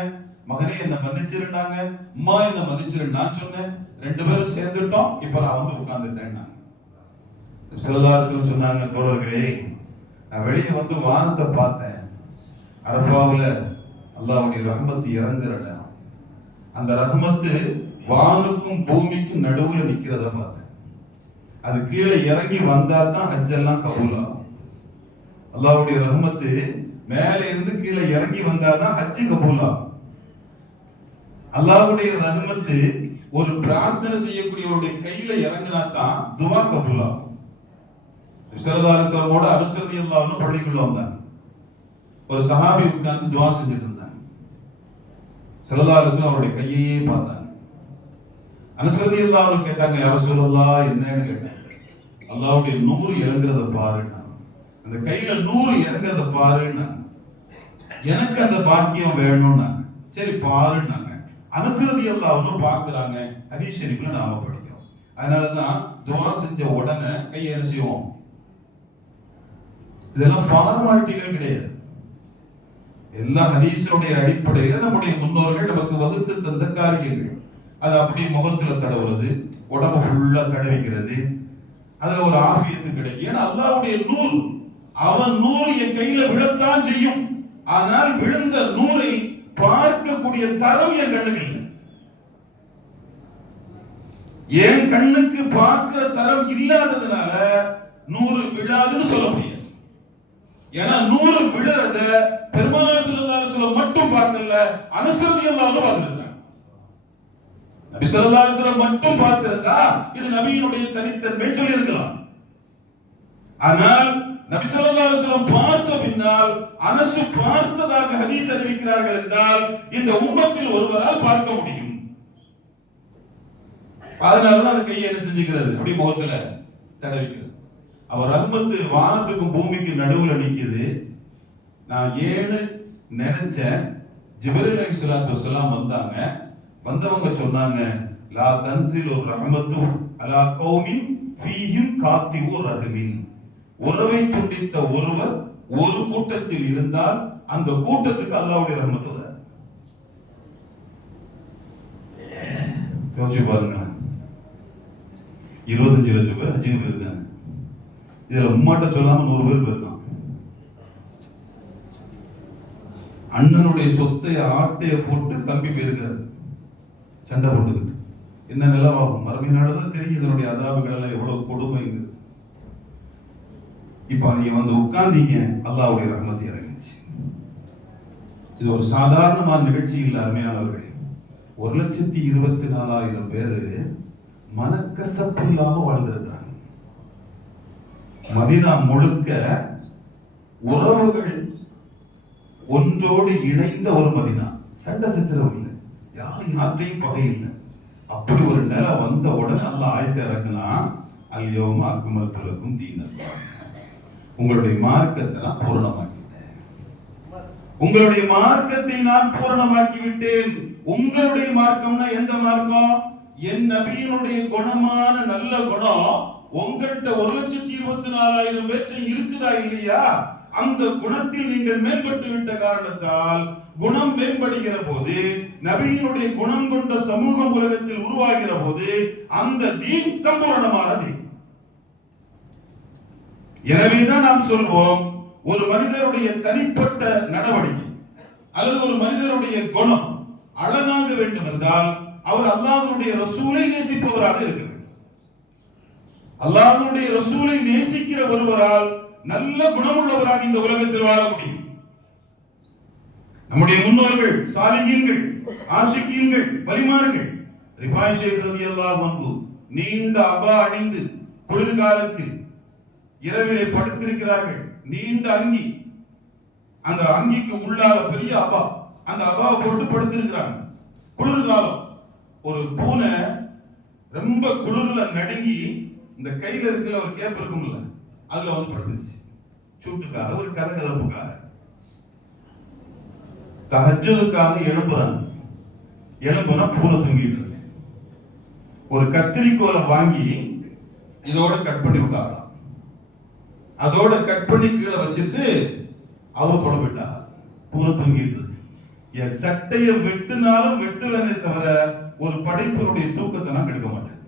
மகனே என்ன மன்னிச்சிருந்தாங்க, அம்மா என்ன மன்னிச்சிரு நான் சொன்னேன். 2 பேரும் சேர்ந்துட்டோம், இப்ப நான் வந்து உட்கார்ந்துட்டேன். சிலதாரத்தில் சொன்னாங்க, தோழர்களே நான் வெளியே வந்து வானத்தை பார்த்தேன். அரஃபாவுல அல்லாஹ்வுடைய ரஹ்மத் இறங்குற நேரம். அந்த ரஹ்மத்து வானுக்கும் பூமிக்கும் நடுவுல நிக்கிறத பார்த்தேன். அது கீழே இறங்கி வந்தா தான் ஹஜ் எல்லாம் கபூல் ஆகும். அல்லாஹ்வுடைய ரஹ்மத்து மேல இருந்து கீழே இறங்கி வந்தாதான் ஹஜ்ஜு கபூலா. அல்லாஹ்வுடைய ரஹ்மத்து ஒரு பிரார்த்தனை செய்யக்கூடியவருடைய கையில இறங்கினா தான் துவா கபூலா. ஸல்லல்லாஹு அலைஹி வஸல்லமோட அனஸ் ரலியல்லாஹு அன்ஹு பள்ளிக்குள்ள வந்தாங்க. ஒரு சஹாபி உட்கார்ந்து துவா செஞ்சுட்டு இருந்தாங்க. ஸல்லல்லாஹு அலைஹி வஸல்லம் அவருடைய கையையே பார்த்தாங்க. அனஸ் ரலியல்லாஹு அன்ஹு கேட்டாங்க, யா ரசூலல்லாஹ், என்னன்னு கேட்டாங்க. அல்லாஹ்வுடைய நூறு இறங்குறத பாருன்னா, அந்த கையில நூறு இறங்குறத பாருன்னா, எனக்கு அந்த பாக்கியம் வேணும்னா சரி பாருன்னாங்க. அனஸ் ரலியல்லாஹு அன்ஹு பார்க்கறாங்க. ஹதீஸ் ஷரீஃப்ல நாம படிக்கிறோம். அதனாலதான் துவா செஞ்ச உடனே கையை என்ன செய்வோம்? இதெல்லாம் ஃபார்மாலிட்டிகள் கிடையாது. எல்லா ஹதீஸுடைய அடிப்படையில நம்முடைய முன்னோர்கள் நமக்கு வகுத்து தந்த காரியங்கள். அது அப்படி முகத்துல தடவுறது, உடம்பு ஃபுல்லா தடவிக்கிறது, அதுல ஒரு ஆஃபியத்து கிடைக்கும். ஏன்னா அல்லாஹ்வுடைய நூறு, அவன் நூறு என் கையில விழத்தான் செய்யும். ஆனால் விழுந்த நூறை பார்க்கக்கூடிய தரம் என் கண்ணுக்கு இல்லை. என் கண்ணுக்கு பார்க்கிற தரம் இல்லாததுனால நூறு விழாதுன்னு சொல்ல முடியாது. ஏன்னா நூறு விழுறத பெருமானார் ஸல்லல்லாஹு அலைஹி வஸல்லம் மட்டும் பார்க்கல, அனஸ் ரலியல்லாஹு அன்ஹு பார்த்திருந்தாங்க. நபி ஸல்லல்லாஹு அலைஹி வஸல்லம் மட்டும் பார்த்திருந்தா இது நபியினுடைய தனித்தன்மை சொல்லி இருக்கலாம். ஆனால் நபி ஸல்லல்லாஹு அலைஹி வஸல்லம் பார்த்த பின்னால் அனஸ் பார்த்ததாக ஹதீஸ் அறிவிக்கிறார்கள் என்றால் இந்த உம்மத்தில் ஒருவரால் பார்க்க முடியும். அதனாலதான் அந்த கையை என்ன செஞ்சுக்கிறது, அப்படி முகத்துல தடவிக்கிறது. அவர் ரஹ்மத்து வானத்துக்கும் பூமிக்கு நடுவுல நிக்குது. நான் ஏன்னு நினைச்சேன். ஜிப்ரீல் அலைஹிஸ்ஸலாத்து வஸ்ஸலாம் வந்தாங்க. வந்தவங்க சொன்னாங்க, லா தன்சிலு ரஹ்மத்து அலா கௌமின் ஃபீஹிம் காத்திஉ ரஹ்மின். உறவை துண்டித்த ஒருவர் ஒரு கூட்டத்தில் இருந்தால் அந்த கூட்டத்துக்கு அல்லாஹ்வுடைய ரஹ்மத் வராது. யோசிச்சு பாருங்க. 25 லட்சம் பேர் ஹஜ்ஜுக்கு போயிருக்காங்க. இதுல உம்மாட்ட சொல்லாம 100 பேர் போயிருக்காங்க. அண்ணனுடைய சொத்தை ஆட்டைய போட்டு தம்பி போயிருக்காரு, சண்டை போட்டுக்கிட்டு. என்ன நிலவாகும் மறுமையினாலதான் தெரியும் இதனுடைய அதாபுகள் எல்லாம் எவ்வளவு கொடுமைங்கிறது. இப்ப நீங்க வந்து உட்கார்ந்தீங்க, அல்லாஹ்வுடைய ரஹ்மத் இறங்கிச்சு. இது ஒரு சாதாரணமான நிகழ்ச்சி இல்ல அருமையானவர்களே. 1,24,000 பேரு மனக்கசப்பு இல்லாம வாழ்ந்திருக்கிறாங்க. மதீனா முழுக்க உறவுகள் ஒன்றோடு இணைந்த ஒரு மதீனா. சண்டை சச்சரவு இல்லை, யாரும் யார்கிட்டையும் பகை இல்லை. அப்படி ஒரு நேரம் வந்த உடனே அல்லாஹ் ஆயத்தை இறக்குனா, அல்யௌம அக்மல்து லக்கும் தீனக்கும், உங்களுடைய மார்க்கத்தை நான் பூரணமாக்கிட்டேன். உங்களுடைய மார்க்கத்தை நான் பூரணமாக்கி விட்டேன். உங்களுடைய மார்க்கம்னா எந்த மார்க்கம்? என் நபியினுடைய குணமான நல்ல குணம் உங்கள்கிட்ட 1,24,000 பேற்றை இருக்குதா இல்லையா? அந்த குணத்தில் நீங்கள் மேம்பட்டு விட்ட காரணத்தால் குணம் மேம்படுகிற போது, நபியினுடைய குணம் கொண்ட சமூகம் உலகத்தில் உருவாகிற போது அந்த தீன் சம்பூர்ணமான தீன். எனவேதான் நாம் சொல்வோம், ஒரு மனிதருடைய தனிப்பட்ட நடவடிக்கை அல்லது ஒரு மனிதருடைய குணம் அழகாக வேண்டும் என்றால் அவர் அல்லாஹ்வுடைய ரசூலை நேசிப்பவராக இருக்க வேண்டும். அல்லாஹ்வுடைய ரசூலை நேசிக்கிற ஒருவரால் நல்ல குணமுள்ளவராக இந்த உலகத்தில் வாழ முடியும். நம்முடைய முன்னோர்கள் சாலிஹீன்கள், ஆஷிகீன்கள், வலிமார்கள், ரிஃபாய் ஷேக் ரலியல்லாஹு அன்ஹு நீண்ட அபா அணிந்து குளிர்காலத்தில் இரவிலே படுத்திருக்கிறார்கள். நீண்ட அங்கி, அந்த அங்கிக்கு உள்ளால பெரிய அபா, அந்த அபாவை போட்டு படுத்திருக்கிறாங்க. குளிர்காலம். ஒரு பூனை ரொம்ப குளிர்ல நடுங்கி இந்த கையில இருக்கிற ஒரு கேப் இருக்கும்ல, அதுல வந்து படுத்துச்சு. சூட்டுக்காக, ஒரு கதகதப்புக்காக. தஹஜ்ஜுதுக்காக எழுப்புறாங்க. எழுப்புனா பூனை தூங்கிட்டு இருக்கு. ஒரு கத்திரிக்கோலை வாங்கி இதோட கட் பண்ணி விட்டாங்க. அதோட கட் பண்ணி கீழே வச்சுட்டு அவ தொடவிட்டா. பூனை தூங்கிட்டு இருக்கு. என் சட்டையை வெட்டினாலும் வெட்டுவேனே தவிர ஒரு படைப்பினுடைய தூக்கத்தை நான் கெடுக்க மாட்டேன்.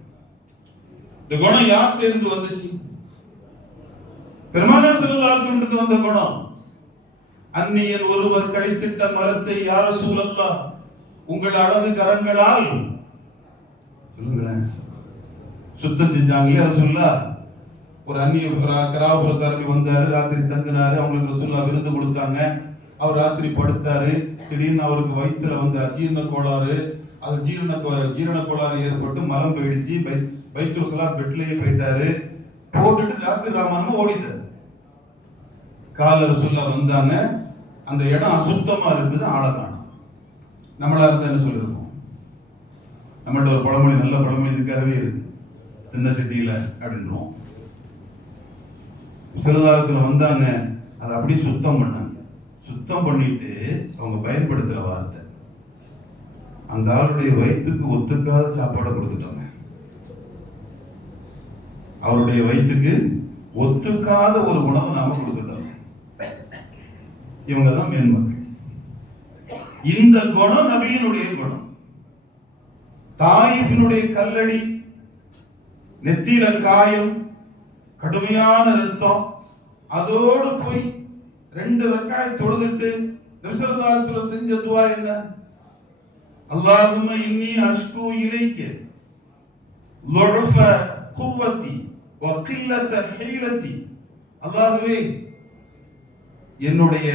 இந்த குணம் யார்கிட்ட இருந்து வந்துச்சு? பெருமானார் ஸல்லல்லாஹு அலைஹி வஸல்லம் வந்த குணம். அந்நியன் ஒருவர் கழித்திட்ட மரத்தை யா ரசூலல்லாஹ் உங்கள் அழகு கரங்களால் சொல்லுங்களேன் சுத்தம் செஞ்சாங்களே ரசூலுல்லாஹ். ஒரு அந்நிய கிராமப்புறத்தாரம்பி வந்தாரு, ராத்திரி தங்கினாரு, அவங்களுக்கு ரசூலுல்லாஹ் விருந்து கொடுத்தாங்க. அவர் ராத்திரி படுத்தாரு. திடீர்னு அவருக்கு வயிற்றுல வந்து அஜீரண கோளாறு, அது ஜீரண கோளாறு ஏற்பட்டு மலம் போயிடுச்சு. பைத்துல் கலா பெட்லயே போயிட்டாரு. போட்டுட்டு ராத்திரி ராமாயணம் ஓடிட்டாரு. கால ரசூலுல்லாஹ் வந்தாங்க, அந்த இடம் அசுத்தமா இருக்குது, ஆளை காணோம். நம்மளா இருந்தா என்ன சொல்லிருக்கோம்? நம்மள்ட்ட ஒரு பழமொழி, நல்ல பழமொழி இதுக்காகவே இருக்கு, தின்ன சிட்டியில அப்படின்றோம். சிலதாரத்துல வந்தாங்க, அதை அப்படியே சுத்தம் பண்ணாங்க. சுத்தம் பண்ணிட்டு அவங்க பயன்படுத்துற வார்த்தை, அந்த ஆளுடைய வயிற்றுக்கு ஒத்துக்காத சாப்பாடை கொடுத்துட்டாங்க. அவருடைய வயிற்றுக்கு ஒத்துக்காத ஒரு உணவை நாம கொடுத்துட்டாங்க. இவங்க தான் மேன்மக்கள். இந்த குணம் நபியினுடைய குணம். தாயிஃபினுடைய கல்லடி, நெத்தியில காயம், கடுமையான ரத்தம், அதோடு போய் 2 ரக்காய் தொழுதுட்டு நபி ஸல்லல்லாஹு அலைஹி வஸல்லம் செஞ்ச துஆ என்ன? அல்லாஹும்ம இன்னி அஷ்கு இலைக்க லுஃப குவத்தி வ கில்லத ஹீலத்தி. அல்லாஹ்வே, என்னுடைய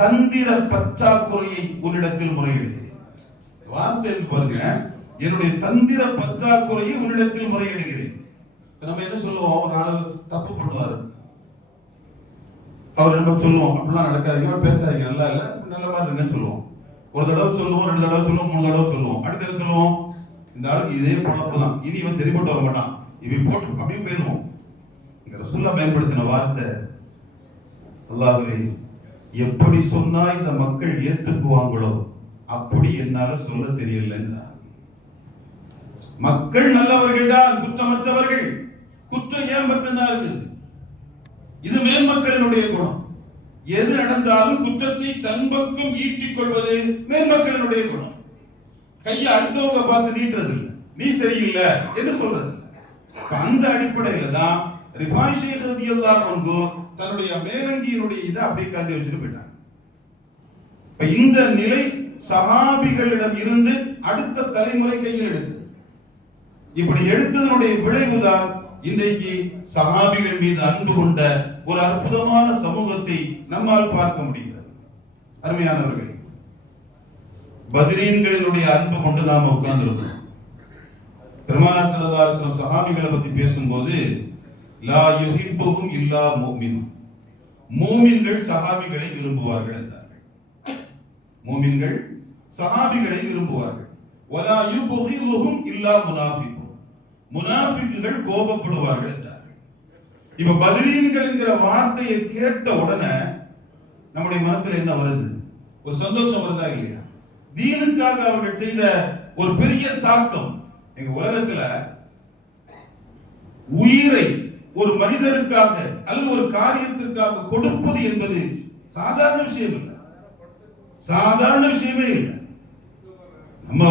தந்திர பற்றாக்குறையை உன்னிடத்தில் முறையிடுகிறேன். வார்த்தை பாருங்க, என்னுடைய தந்திர பற்றாக்குறையை உன்னிடத்தில் முறையிடுகிறேன். நம்ம என்ன சொல்லுவோம்? ஒரு ஆளு தப்பு பண்ணுவாரு, அவர் நம்ம சொல்லுவோம், அப்படிலாம் நடக்காதீங்க, பேசாதீங்க, நல்லா இல்ல, நல்ல மாதிரி இருங்கன்னு சொல்லுவோம். ஒரு தடவை சொல்லுவோம், 2 தடவை சொல்லுவோம், 3 தடவை சொல்லுவோம். அடுத்த சொல்லுவோம், இந்த ஆளுக்கு இதே பொழப்பு தான், இனி இவன் சரிப்பட்டு வர மாட்டான், இவன் போட்டு அப்படின்னு போயிடுவோம். இங்க ரசூலுல்லாஹ் பயன்படுத்தின வார்த்தை, அல்லாஹ்வே, எப்படி சொன்னா இந்த மக்கள் ஏற்றுக்குவாங்களோ அப்படி என்னால சொல்ல தெரியலங்கிறார். மக்கள் நல்லவர்கள் தான், குற்றமற்றவர்கள். குற்றம் ஏன் பக்கம் தான் இருக்குது. இது மேன்மக்களினுடைய குணம். எது நடந்தாலும் குற்றத்தை தன் பக்கம் ஈட்டிக் கொள்வது மேன்மக்களினுடைய குணம். கையை அடுத்தவங்க பார்த்து நீட்டுறது இல்லை, நீ சரியில்லை என்று சொல்றது. அந்த அடிப்படையில தான் ரிஃபாய் ஷேக் ரலியல்லாஹு அன்ஹு தன்னுடைய மேலங்கியினுடைய இதை அப்படியே கண்டு வச்சுட்டு போயிட்டாங்க. இந்த நிலை சஹாபிகளிடம் இருந்து அடுத்த தலைமுறை கையில் எடுத்தது. இப்படி எடுத்ததனுடைய விளைவுதான் இன்றைக்கு சஹாபிகள் மீது அன்பு கொண்ட ஒரு அற்புதமான சமூகத்தை நம்மால் பார்க்க முடிகிறது. அருமையானவர்களே, பத்ரீன்களினுடைய அன்பு கொண்டு நாம் உட்கார்ந்திருக்கிறோம். பெருமானார் ஸல்லல்லாஹு அலைஹி வஸல்லம் சஹாபிகளை பத்தி பேசும்போது, லா யுஹிப்புஹும் இல்லா முஃமின், மூமின்கள் சஹாபிகளை விரும்புவார்கள் என்றார்கள். மூமின்கள் சஹாபிகளை விரும்புவார்கள். வலா யுபகிதுஹும் இல்லா முனாஃபிக், முனாஃபிக்குகள் கோபப்படுவார்கள் என்றார்கள். இப்ப பத்ரீன்கள் என்கிற வார்த்தையை கேட்ட உடனே நம்முடைய மனசுல என்ன வருது? ஒரு சந்தோஷம் வருதா இல்லையா? தீனுக்காக அவர்கள் செய்த ஒரு பெரிய தாக்கம். எங்க உலகத்துல உயிரை ஒரு மனிதருக்காக அல்லது ஒரு காரியத்திற்காக கொடுப்பது என்பது சாதாரண விஷயம் இல்லை, சாதாரண விஷயமே இல்லை. நம்ம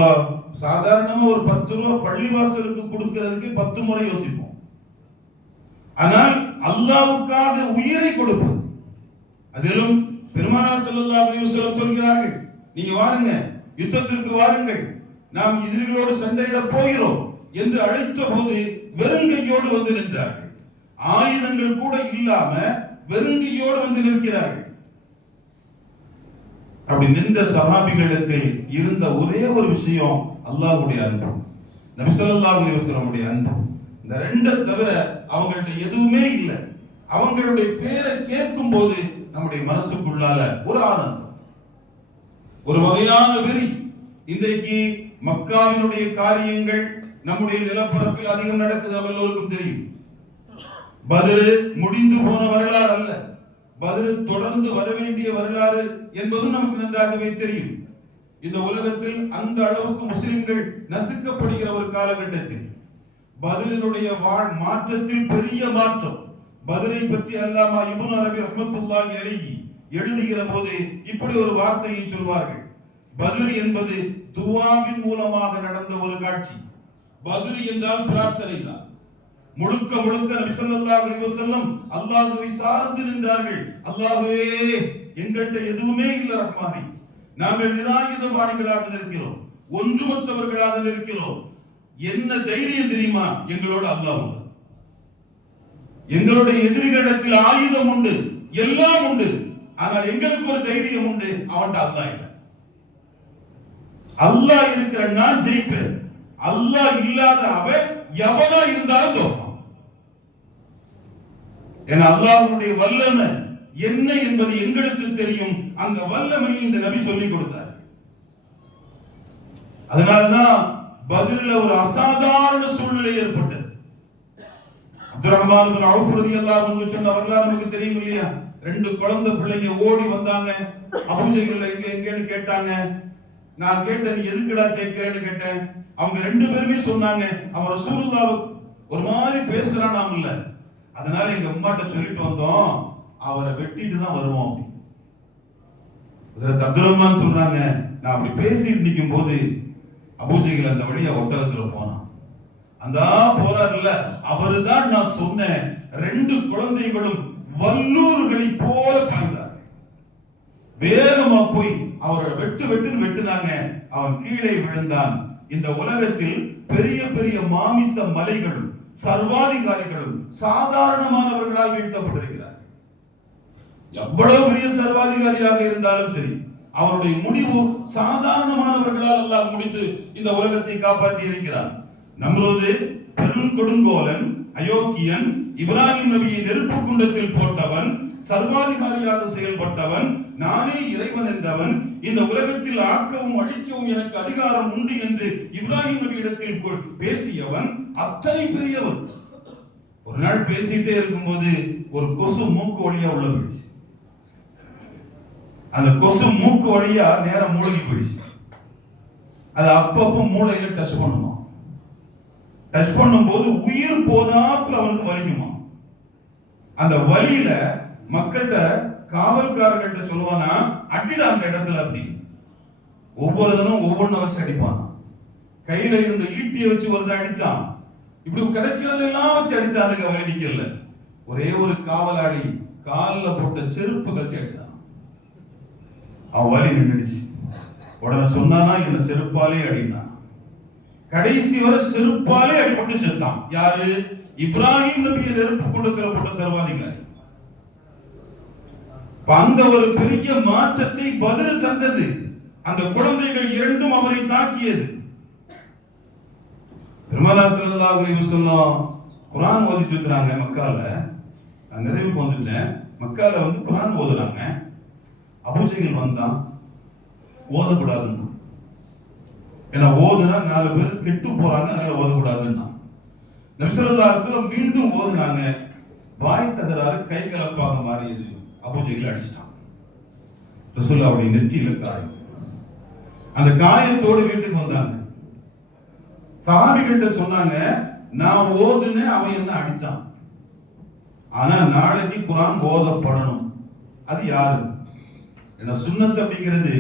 சாதாரணமா ஒரு 10 ரூபாய் பள்ளிவாசலுக்கு கொடுக்கிறதுக்கு 10 முறை யோசிப்போம். ஆனால் அல்லாஹ்வுக்காக உயிரை கொடுப்பது, அதிலும் பெருமானார் ஸல்லல்லாஹு அலைஹி வஸல்லம் சொல்கிறார்கள், நீங்க வாருங்க, யுத்தத்திற்கு வாருங்கள், நாம் எதிரிகளோடு சண்டையிட போகிறோம் என்று அழைத்த போது வெறுங்கையோடு வந்து நின்றார்கள். ஆயுதங்கள் கூட இல்லாம வெறுங்கையோடு வந்து நிற்கிறார்கள். அப்படி நின்ற சஹாபிகளிடத்தில் இருந்த ஒரே ஒரு விஷயம் அல்லாஹ்வுடைய அன்பு, நபி ஸல்லல்லாஹு அலைஹி வஸல்லம் அன்பு. இந்த 2 தவிர அவங்கள்ட்ட எதுவுமே இல்லை. அவங்களுடைய பேரை கேட்கும் போது நம்முடைய மனசுக்குள்ளால ஒரு ஆனந்தம், ஒரு வகையான வெறி. இன்றைக்கு மக்காவினுடைய காரியங்கள் நம்முடைய நிலப்பரப்பில் அதிகம் நடக்குது, நம்ம எல்லோருக்கும் தெரியும். பத்ர் முடிந்து போன வரலாறு அல்ல, பத்ர் தொடர்ந்து வர வேண்டிய வரலாறு என்பதும் நமக்கு நன்றாகவே தெரியும். இந்த உலகத்தில் அந்த அளவுக்கு முஸ்லிம்கள் நசுக்கப்படுகிற ஒரு காலகட்டத்தில் பத்ரினுடைய மாற்றத்தில் பெரிய மாற்றம். பத்ரை பற்றி அல்லாமா இப்னு அரபி ரஹ்மத்துல்லாஹி அலைஹி எழுதுகிற போது இப்படி ஒரு வார்த்தையை சொல்வார்கள், பத்ர் என்பது துஆவின் மூலமாக நடந்த ஒரு காட்சி. பத்ர் என்றால் பிரார்த்தனை தான். முழுக்க முழுக்க நபி ஸல்லல்லாஹு அலைஹி வஸல்லம் அல்லாஹ்வை சார்ந்து நின்றார்கள். அல்லாஹ்வே, எங்கள்கிட்ட எதுவுமே இல்ல ரஹ்மானே, நாங்கள் நிராயுதபாணிகளாக நிற்கிறோம், ஒன்றுமற்றவர்களாக நிற்கிறோம். என்ன தைரியம் தெரியுமா? எங்களோட அல்லாஹ் உண்டு. எங்களுடைய எதிரிகளிடத்தில் ஆயுதம் உண்டு, எல்லாம் உண்டு. ஆனால் எங்களுக்கு ஒரு தைரியம் உண்டு, அவன்கிட்ட அல்லாஹ் இல்லை. அல்லாஹ் இருக்கிற நான் ஜெயிப்பேன். அல்லாஹ் இல்லாத அவன் எவனா இருந்தாலும் தோற்பான். ஏன்னா அல்லாஹ்வுடைய வல்லமை என்ன என்பது எங்களுக்கு தெரியும். அந்த வல்லமையை இந்த நபி சொல்லிக் கொடுத்தார். அதனாலதான் பத்ரில ஒரு அசாதாரண சூழ்நிலை ஏற்பட்டது. அப்துல் ரஹ்மான் இப்னு அவுஃப் ரலியல்லாஹு அன்ஹு சொன்னவர்களா நமக்கு தெரியும் இல்லையா? 2 குழந்தை பிள்ளைங்க ஓடி வந்தாங்க. அபூஜஹல் எங்கன்னு கேட்டாங்க. நான் கேட்டேன், நீ எதுக்குடா கேட்கிறேன்னு கேட்டேன். அவங்க 2 பேருமே சொன்னாங்க, அவன் ரசூலுல்லாஹ் ஒரு மாதிரி பேசுறானாம் இல்ல, அதனால எங்க அம்மாட்ட சொல்லிட்டு வந்தோம், அவரை வெட்டிட்டு தான் வருவோம் அப்படி. ஹஜ்ரத் அப்துல் ரஹ்மான் சொல்றாங்க, நான் அப்படி பேசிட்டு நிற்கும் போது அபூஜஹல் அந்த வழியா ஒட்டகத்துல போனான். அந்த போறாருல்ல, அவருதான் நான் சொன்னேன், 2 குழந்தைகளும் வல்லூர்களை போல பாய்ந்தார். வேகமா போய் அவரை வெட்டுன்னு வெட்டுனாங்க. அவன் கீழே விழுந்தான். இந்த உலகத்தில் பெரிய பெரிய மாமிச மலைகளும் சர்வாதிகாரிகளும் சாதாரணமானவர்களால் வீழ்த்தப்பட்டிருக்கிறார். எவ்வளவு பெரிய சர்வாதிகாரியாக இருந்தாலும் சரி, அவனுடைய முடிவு சாதாரணமானவர்களால் அல்லாஹ் முடித்து இந்த உலகத்தை காப்பாற்றி இருக்கிறான். நம்ரூது பெரும் கொடுங்கோலன், அயோக்கியன், இப்ராஹிம் நபியை நெருப்பு குண்டத்தில் போட்டவன், சர்வாதிகாரியாக செயல்பட்டவன், நானே இறைவன் என்றவன், இந்த உலகத்தில் ஆக்கவும் அழிக்கவும் எனக்கு அதிகாரம் உண்டு என்று இப்ராஹிம் நபியிடத்தில் பேசியவன், அத்தனை பெரியவன். ஒரு நாள் பேசிட்டே இருக்கும்போது ஒரு கொசு மூக்கு வழியா உள்ள போயிடுச்சு. அந்த கொசு மூக்கு வழியா நேரம் மூளைக்கு போயிடுச்சு. அது அப்பப்போ மூளையில டச் பண்ணுமா. டச் பண்ணும் போது உயிர் போதாப்புல அவனுக்கு வலிக்குமா. அந்த வலியில மக்கள்கிட்ட காவல்காரர்கள்ட்ட சொல்லுவானா, அடிட அந்த இடத்துல அப்படி. ஒவ்வொரு தினம் ஒவ்வொன்ன வச்சு அடிப்பானா. கையில இருந்த ஈட்டியை வச்சு ஒரு அடிச்சான். இப்படி கிடைக்கிறதெல்லாம் வச்சு அடிச்சானுங்க, வலிக்கல. ஒரே ஒரு காவலாளி காலில் போட்ட செருப்பு கட்டி அடிச்சான். அவன் வலி நின்றுச்சு. உடனே சொன்னானா, என்ன செருப்பாலே அடினா. கடைசி வரை செருப்பாலே அடிபட்டு செத்தான். யாரு? இப்ராஹிம் நபியை நெருப்பு குண்டத்துல போட்ட சர்வாதிகாரி. அந்த ஒரு பெரிய மாற்றத்தை பத்ர் தந்தது. அந்த குழந்தைகள் 2 அவரை தாக்கியது. பெருமானார் ஸல்லல்லாஹு அலைஹி வஸல்லம் குர்ஆன் ஓதிட்டு இருக்காங்க மக்கால. நான் நிறைவுக்கு வந்துட்டேன். மக்கால குர்ஆன் ஓதுறாங்க. அபூஜஹல் வந்தான், ஓதக்கூடாதுன்னா. ஏன்னா ஓதுனா 4 பேர் கெட்டு போறாங்க, அதனால ஓதக்கூடாதுன்னா. நபி ஸல்லல்லாஹு அலைஹி வஸல்லம் மீண்டும் ஓதுனாங்க. வாய் தகராறு கை கலப்பாக மாறியது. அபூஜஹல் அடிச்சிட்டான். ரசூலுல்லாஹ்வுடைய நெற்றியில காயம். அந்த காயத்தோடு வீட்டுக்கு வந்தாங்க. சஹாபிகிட்ட சொன்னாங்க, நான் ஓதுனே அவன் என்ன அடிச்சான், ஆனா நாளைக்கு குர்ஆன் ஓதப்படணும். அது யாரு? ஏன்னா சுன்னத் அப்படிங்கிறது,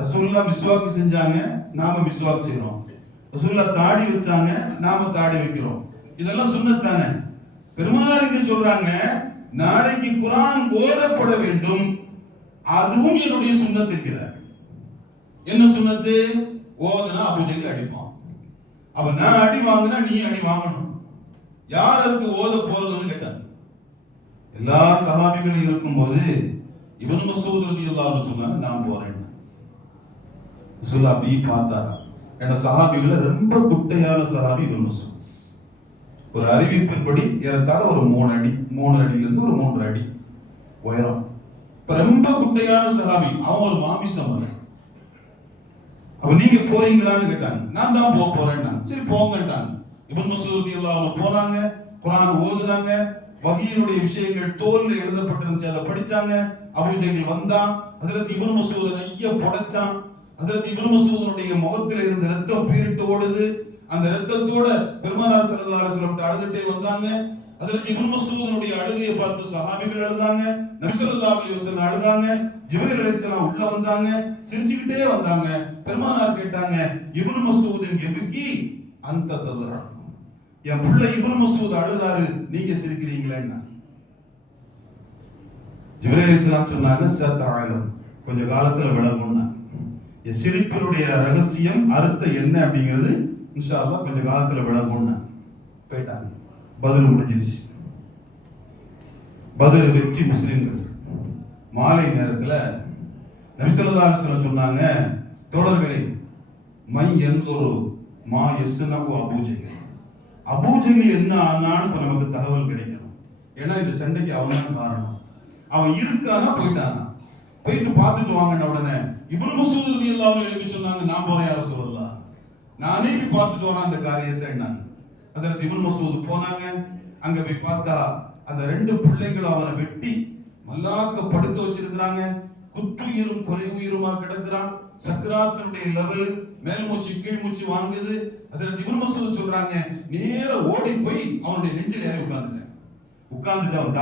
ரசூலுல்லாஹ் மிஸ்வாக் செஞ்சாங்க, நாம மிஸ்வாக் செய்றோம். ரசூலுல்லாஹ் தாடி வச்சாங்க, நாம தாடி வைக்கிறோம். இதெல்லாம் சுன்னத் தானே. பெருமானாருக்கு சொல்றாங்க, நாளைக்கு குர்ஆன் ஓதப்பட வேண்டும், அதுவும் என்னுடைய சுன்னத் இருக்கிறார். என்ன சுன்னத்து? ஓதுனா அபூஜஹல் அடிப்பான். அப்ப நான் அடி வாங்கினா நீ அடி வாங்கணும். யார் அதுக்கு ஓத போறதுன்னு கேட்டாங்க. எல்லா சஹாபிகளும் இருக்கும்போது இப்னு மஸ்ஊத் ரலியல்லாஹு அன்ஹு சொன்னாங்க, நான் போறேன். ரசூலுல்லாஹ் அப்படி பார்த்தா, ஏன்னா சஹாபிகள் ரொம்ப குட்டையான சஹாபி இப்னு மஸ்ஊத். ஒரு அறிவிப்பின்படி ஏறத்தாழ ஒரு 3 அடி, 3 அடியிலிருந்து ஒரு 3 அடி உயரம். ரொம்ப குட்டையான சஹாபி. அவன் ஒரு மாமிசம். அப்ப நீங்க போறீங்களான்னு கேட்டாங்க. நான் தான் போறேன். சரி போங்கட்டாங்க. இப்னு மஸ்ஊத் ரலியல்லாஹு அன்ஹு போனாங்க. குர்ஆன் ஓதுனாங்க. வஹீனுடைய விஷயங்கள் தோல்ல எழுதப்பட்டிருந்துச்சு, அதை படிச்சாங்க. அபூஜஹல் வந்தான். ஹஜ்ரத் இப்னு மஸ்ஊத் ஐய புடைச்சான். ஹஜ்ரத் இப்னு மஸ்ஊதுடைய முகத்தில் இருந்த ரத்தம் பீரிட்டு ஓடுது. அந்த ரத்தத்தோட பெருமானார் ஸல்லல்லாஹு அலைஹி வஸல்லம் அழுதுட்டே வந்தாங்க. ஹஜ்ரத் இப்னு மஸ்ஊதுடைய அழுகையை பார்த்து சஹாபிகள் அழுதாங்க. நபி ஸல்லல்லாஹு அலைஹி வஸல்லம் அழுதாங்க. ஜிப்ரீல் அலைஹிஸ்ஸலாம் உள்ள வந்தாங்க, சிரிச்சுக்கிட்டே வந்தாங்க. பெருமானார் கேட்டாங்க, இப்னு மஸ்ஊதின் எபுக்கி அந்த ததரா, என் புள்ள இப்னு மஸ்ஊத் அழுதாரு, நீங்க சிரிக்கிறீங்களா? ஜிப்ரீல் அலைஹிஸ்ஸலாம் சொன்னாங்க, சதஅலம், கொஞ்ச காலத்துல விளங்கும்னா. என் சிரிப்பினுடைய ரகசியம் அர்த்தம் என்ன அப்படிங்கிறது இன்ஷா அல்லாஹ் கொஞ்ச காலத்துல விளங்கும்னா. போயிட்டாங்க. பதில் முடிஞ்சிருச்சு. பத்ர் வெற்றி முஸ்லிம்கள். மாலை நேரத்துல நபி ஸல்லல்லாஹு அலைஹி வஸல்லம் சொன்னாங்க, தோழர்களே, மை என்தொரு மா யஸ்னகு அபூஜஹல். அபூஜஹல் என்ன ஆனான்னு இப்ப நமக்கு தகவல் கிடைக்கணும். ஏன்னா இந்த சண்டைக்கு அவன் தான் காரணம். அவன் இருக்கானா போயிட்டானா, போயிட்டு பார்த்துட்டு வாங்கன உடனே இப்னு மஸ்ஊத் ரலியல்லாஹு அன்ஹு எழுப்பி சொன்னாங்க, நான் போறேன் யா ரசூலல்லாஹ், நானே போய் பார்த்துட்டு வரேன் அந்த காரியத்தை என்னான்னு. அதற்கு இப்னு மஸ்ஊத் போனாங்க. அங்க போய் பார்த்தா அந்த ரெண்டு பிள்ளைங்களும் அவனை வெட்டி மல்லாக்க படுக்க வச்சிருக்கிறாங்க. குற்றுயிரும் கொலை உயிருமா கிடக்கிறான். சக்கராத்தினுடைய லெவல், மேல் மூச்சு கீழ் மூச்சு வாங்குது. அதற்கு இப்னு மஸ்ஊத் சொல்றாங்க, நேர ஓடி போய் அவனுடைய நெஞ்சில் ஏறி உட்கார்ந்துட்டு அவன்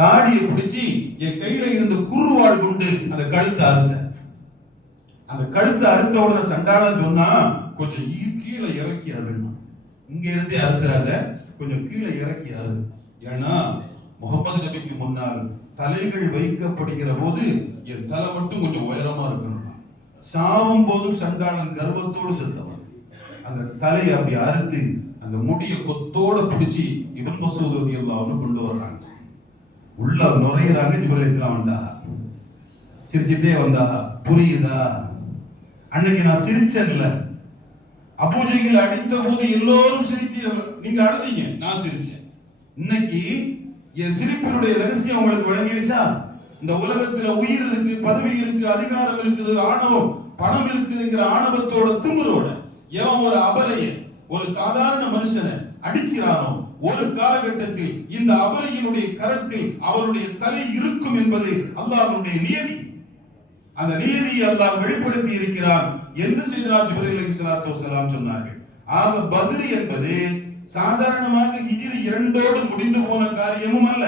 தாடியை பிடிச்சி என் கையில இருந்த குறுவாள் கொண்டு அந்த கழுத்தை அறுத்த உடனே சண்டாளன் சொன்னா, கொஞ்சம் கீழே இறக்கி அருன்னா, இங்க இருந்தே அறுத்துறாத, கொஞ்சம் கீழே இறக்கி அரு. ஏன்னா முகமது நபிக்கு முன்னால் தலைகள் வைக்கப்படுகிற போது என் தலை மட்டும் கொஞ்சம் உயரமா இருக்கணும். சாவும் போதும் சண்டாளன் கர்வத்தோடு செத்தவன். அந்த தலையை அப்படி அறுத்து அந்த முடிய கொத்தோட பிடிச்சி இப்னு மஸ்ஊத் ரலியல்லாஹு அன்ஹு கொண்டு வர்றாங்க. உள்ள நுரையிறாங்க. ஜிப்ரீல் அலைஹிஸ்ஸலாம் வந்தா சிரிச்சிட்டே வந்தா, புரியுதா அன்னைக்கு நான் சிரிச்சேன்ல, அபூஜஹல் அடித்த போது எல்லோரும் சிரித்தீர்கள், நீங்க அழுதீங்க, நான் சிரிச்சேன். இன்னைக்கு என் சிரிப்பினுடைய ரகசியம் உங்களுக்கு விளங்கிடுச்சா? இந்த உலகத்துல உயிர் இருக்கு, பதவி இருக்கு, அதிகாரம் இருக்குது, ஆணவம் பணம் இருக்குதுங்கிற ஆணவத்தோட திமிரோட எவன் ஒரு அபலைய ஒரு சாதாரண மனுஷனை அடிக்கிறானோ, ஒரு காலகட்டத்தில் இந்த அபலையினுடைய கரத்தில் அவருடைய தலை இருக்கும் என்பது அல்லாஹ்வுடைய நியதி. அந்த நியதியை அல்லாஹ் வெளிப்படுத்தி இருக்கிறான் என்று சையதுனா ஜிப்ரீல் அலைஹிஸ்ஸலாத்து வஸலாம் சொன்னார்கள். ஆக பத்ர் என்பது சாதாரணமாக ஹிஜ்ரி 2ஓடு முடிந்து போன காரியமும் அல்ல,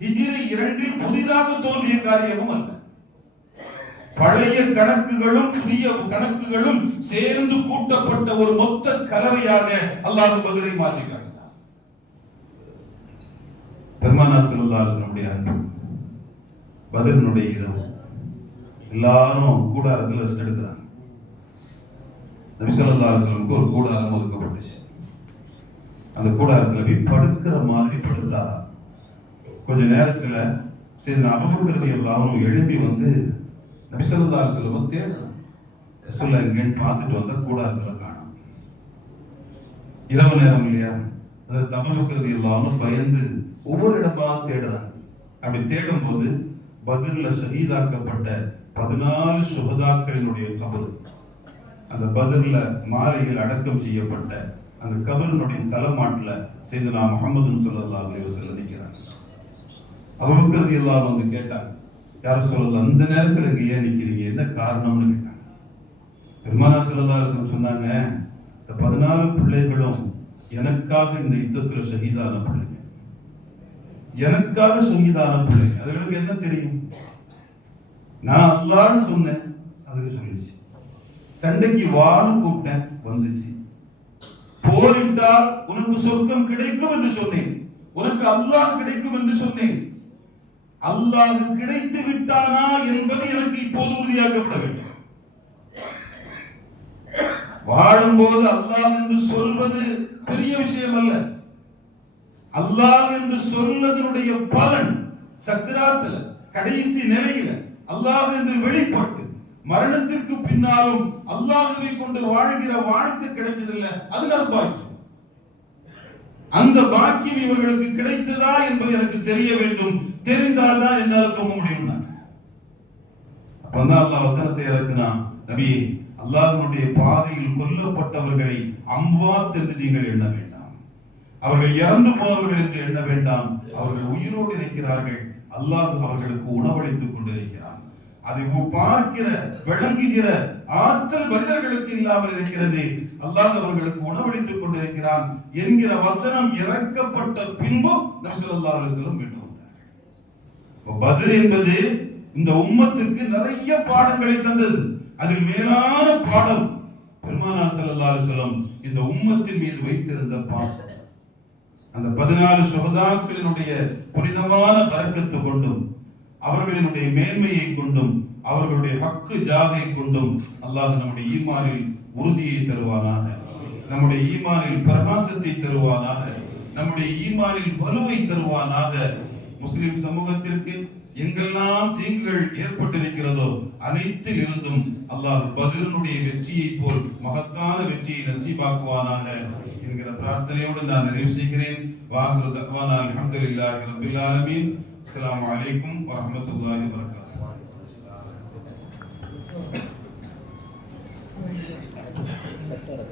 ஹிஜ்ரி 2இல் புதிதாக தோன்றிய காரியமும் அல்ல. பழைய கணக்குகளும் புதிய கணக்குகளும் சேர்ந்து கூட்டப்பட்ட ஒரு மொத்த கலவையாக அல்லாஹ் பத்ரை மாற்றி காட்டினார். பெருமானார் ஸல்லல்லாஹு அலைஹி வஸல்லம் அன்பு, பத்ரினுடைய இரவு எல்லாரும் கூடாரத்தில் ரெஸ்ட் எடுக்கிறாங்க. நபி ஸல்லல்லாஹு அலைஹி வஸல்லம் ஒரு கூடாரம் ஒதுக்கப்பட்டுச்சு. அந்த கூடாரத்தில் போய் படுக்கிற மாதிரி படுத்தா கொஞ்ச நேரத்துல சையதுனா அபூபக்கர் ரலியல்லாஹு அன்ஹு எழும்பி வந்து நபி ஸல்லல்லாஹு அலைஹி வஸல்லம் தேடுறாங்க. ரசூலுல்லாஹ் எங்கன்னு பார்த்துட்டு வந்தா கூடாரத்துல காணோம். இரவு நேரம் இல்லையா, அதற்கு அபூபக்கர் ரலியல்லாஹு அன்ஹு பயந்து ஒவ்வொரு இடமா தேடுறாங்க. அப்படி தேடும் போது பத்ர்ல ஷஹீதாக்கப்பட்ட 14 சுஹதாக்களினுடைய கபர், அந்த பத்ர்ல மாலையில் அடக்கம் செய்யப்பட்ட அந்த கபரினுடைய தலைமாட்டுல சையதுனா முஹம்மது ஸல்லல்லாஹு அலைஹி வஸல்லம் நிற்கிறாங்க. அபூபக்கர் ரலியல்லாஹு அன்ஹு வந்து கேட்டாங்க, யா ரசூலல்லாஹ், அந்த நேரத்துல இங்க ஏன் நிக்கிறீங்க, என்ன காரணம்னு கேட்டாங்க. பெருமானார் ஸல்லல்லாஹு அலைஹி வஸல்லம் சொன்னாங்க, இந்த 14 பிள்ளைகளும் எனக்காக இந்த யுத்தத்துல ஷஹீதான பிள்ளைங்க, எனக்காக ஷஹீதான பிள்ளைங்க. அதுகளுக்கு என்ன தெரியும்? நான் அல்லாஹ்னு சொன்னேன், அதுக்கு சொல்லிச்சு. சண்டைக்கு வான்னு கூப்பிட்டேன், வந்துச்சு. போரிட்டால் உனக்கு சொர்க்கம் கிடைக்கும் என்று சொன்னேன், உனக்கு அல்லாஹ் கிடைக்கும் என்று சொன்னேன். அல்லாஹ் கிடைத்து விட்டானா என்பது எனக்கு இப்போது உறுதியாக்கப்பட வேண்டும். வாழும்போது அல்லாஹ் என்று சொல்வது பெரிய விஷயம் அல்ல. அல்லாஹ் என்று சொன்னதனுடைய பலன் சக்ராத்துல கடைசி நிலையில அல்லாஹ் என்று வெளிப்பட்டு மரணத்திற்கு பின்னாலும் அல்லாஹ்வை கொண்டு வாழ்கிற வாழ்க்கை கிடைத்ததில்ல, அது நற்பாக்கியம். அந்த பாக்கியம் இவர்களுக்கு கிடைத்ததா என்பது எனக்கு தெரிய வேண்டும். தெரிந்தால்தான் என்னால் தூங்க முடியும். அப்பதான் அல்லாஹ் வசனத்தை இறக்குனான், நபி, அல்லாஹ்வுடைய பாதையில் கொல்லப்பட்டவர்களை அம்வாத் என்று நீங்கள் எண்ண வேண்டாம், அவர்கள் இறந்து போனவர்கள் என்று எண்ண வேண்டாம், அவர்கள் உயிரோடு இருக்கிறார்கள், அல்லாஹ் அவர்களுக்கு உணவளித்துக் கொண்டிருக்கிறான். அதை பார்க்கிற விளங்குகிற ஆற்றல் மனிதர்களுக்கு இல்லாமல் இருக்கிறது, அல்லாஹ் அவர்களுக்கு உணவளித்துக் கொண்டிருக்கிறான் என்கிற வசனம் இறக்கப்பட்ட பின்பு நபி ஸல்லல்லாஹு அலைஹி வஸல்லம் மீண்டும் வந்தார். பத்ர் என்பது இந்த உம்மத்துக்கு நிறைய பாடங்களை தந்தது. அதில் மேலான பாடம் பெருமானார் ஸல்லல்லாஹு அலைஹி வஸல்லம் இந்த உம்மத்தின் மீது வைத்திருந்த பாசம். அந்த 14 சுஹதாக்களினுடைய புனிதமான பரக்கத்து கொண்டும் அவர்களினுடைய மேன்மையை கொண்டும் அவர்களுடைய ஹக்கு ஜாகை கொண்டும் அல்லாஹ் நம்முடைய ஈமானில் உறுதியை தருவானாக, நம்முடைய ஈமானில் பிரகாசத்தை தருவானாக, நம்முடைய ஈமானில் வலுவை தருவானாக. முஸ்லிம் சமூகத்திற்கு எங்கெல்லாம் தீங்குகள் ஏற்பட்டிருக்கிறதோ அனைத்தில் இருந்தும் அல்லாஹ் பத்ருனுடைய வெற்றியை போல் மகத்தான வெற்றியை நசீபாக்குவானாக என்கிற பிரார்த்தனையோடு நான் நிறைவு செய்கிறேன். வாஹிரு தஅவானா அல்ஹம்துலில்லாஹி ரப்பில் ஆலமீன். அஸ்ஸலாமு அலைக்கும் வரஹ்மத்துல்லாஹி வபரகாத்துஹு. சட்டர்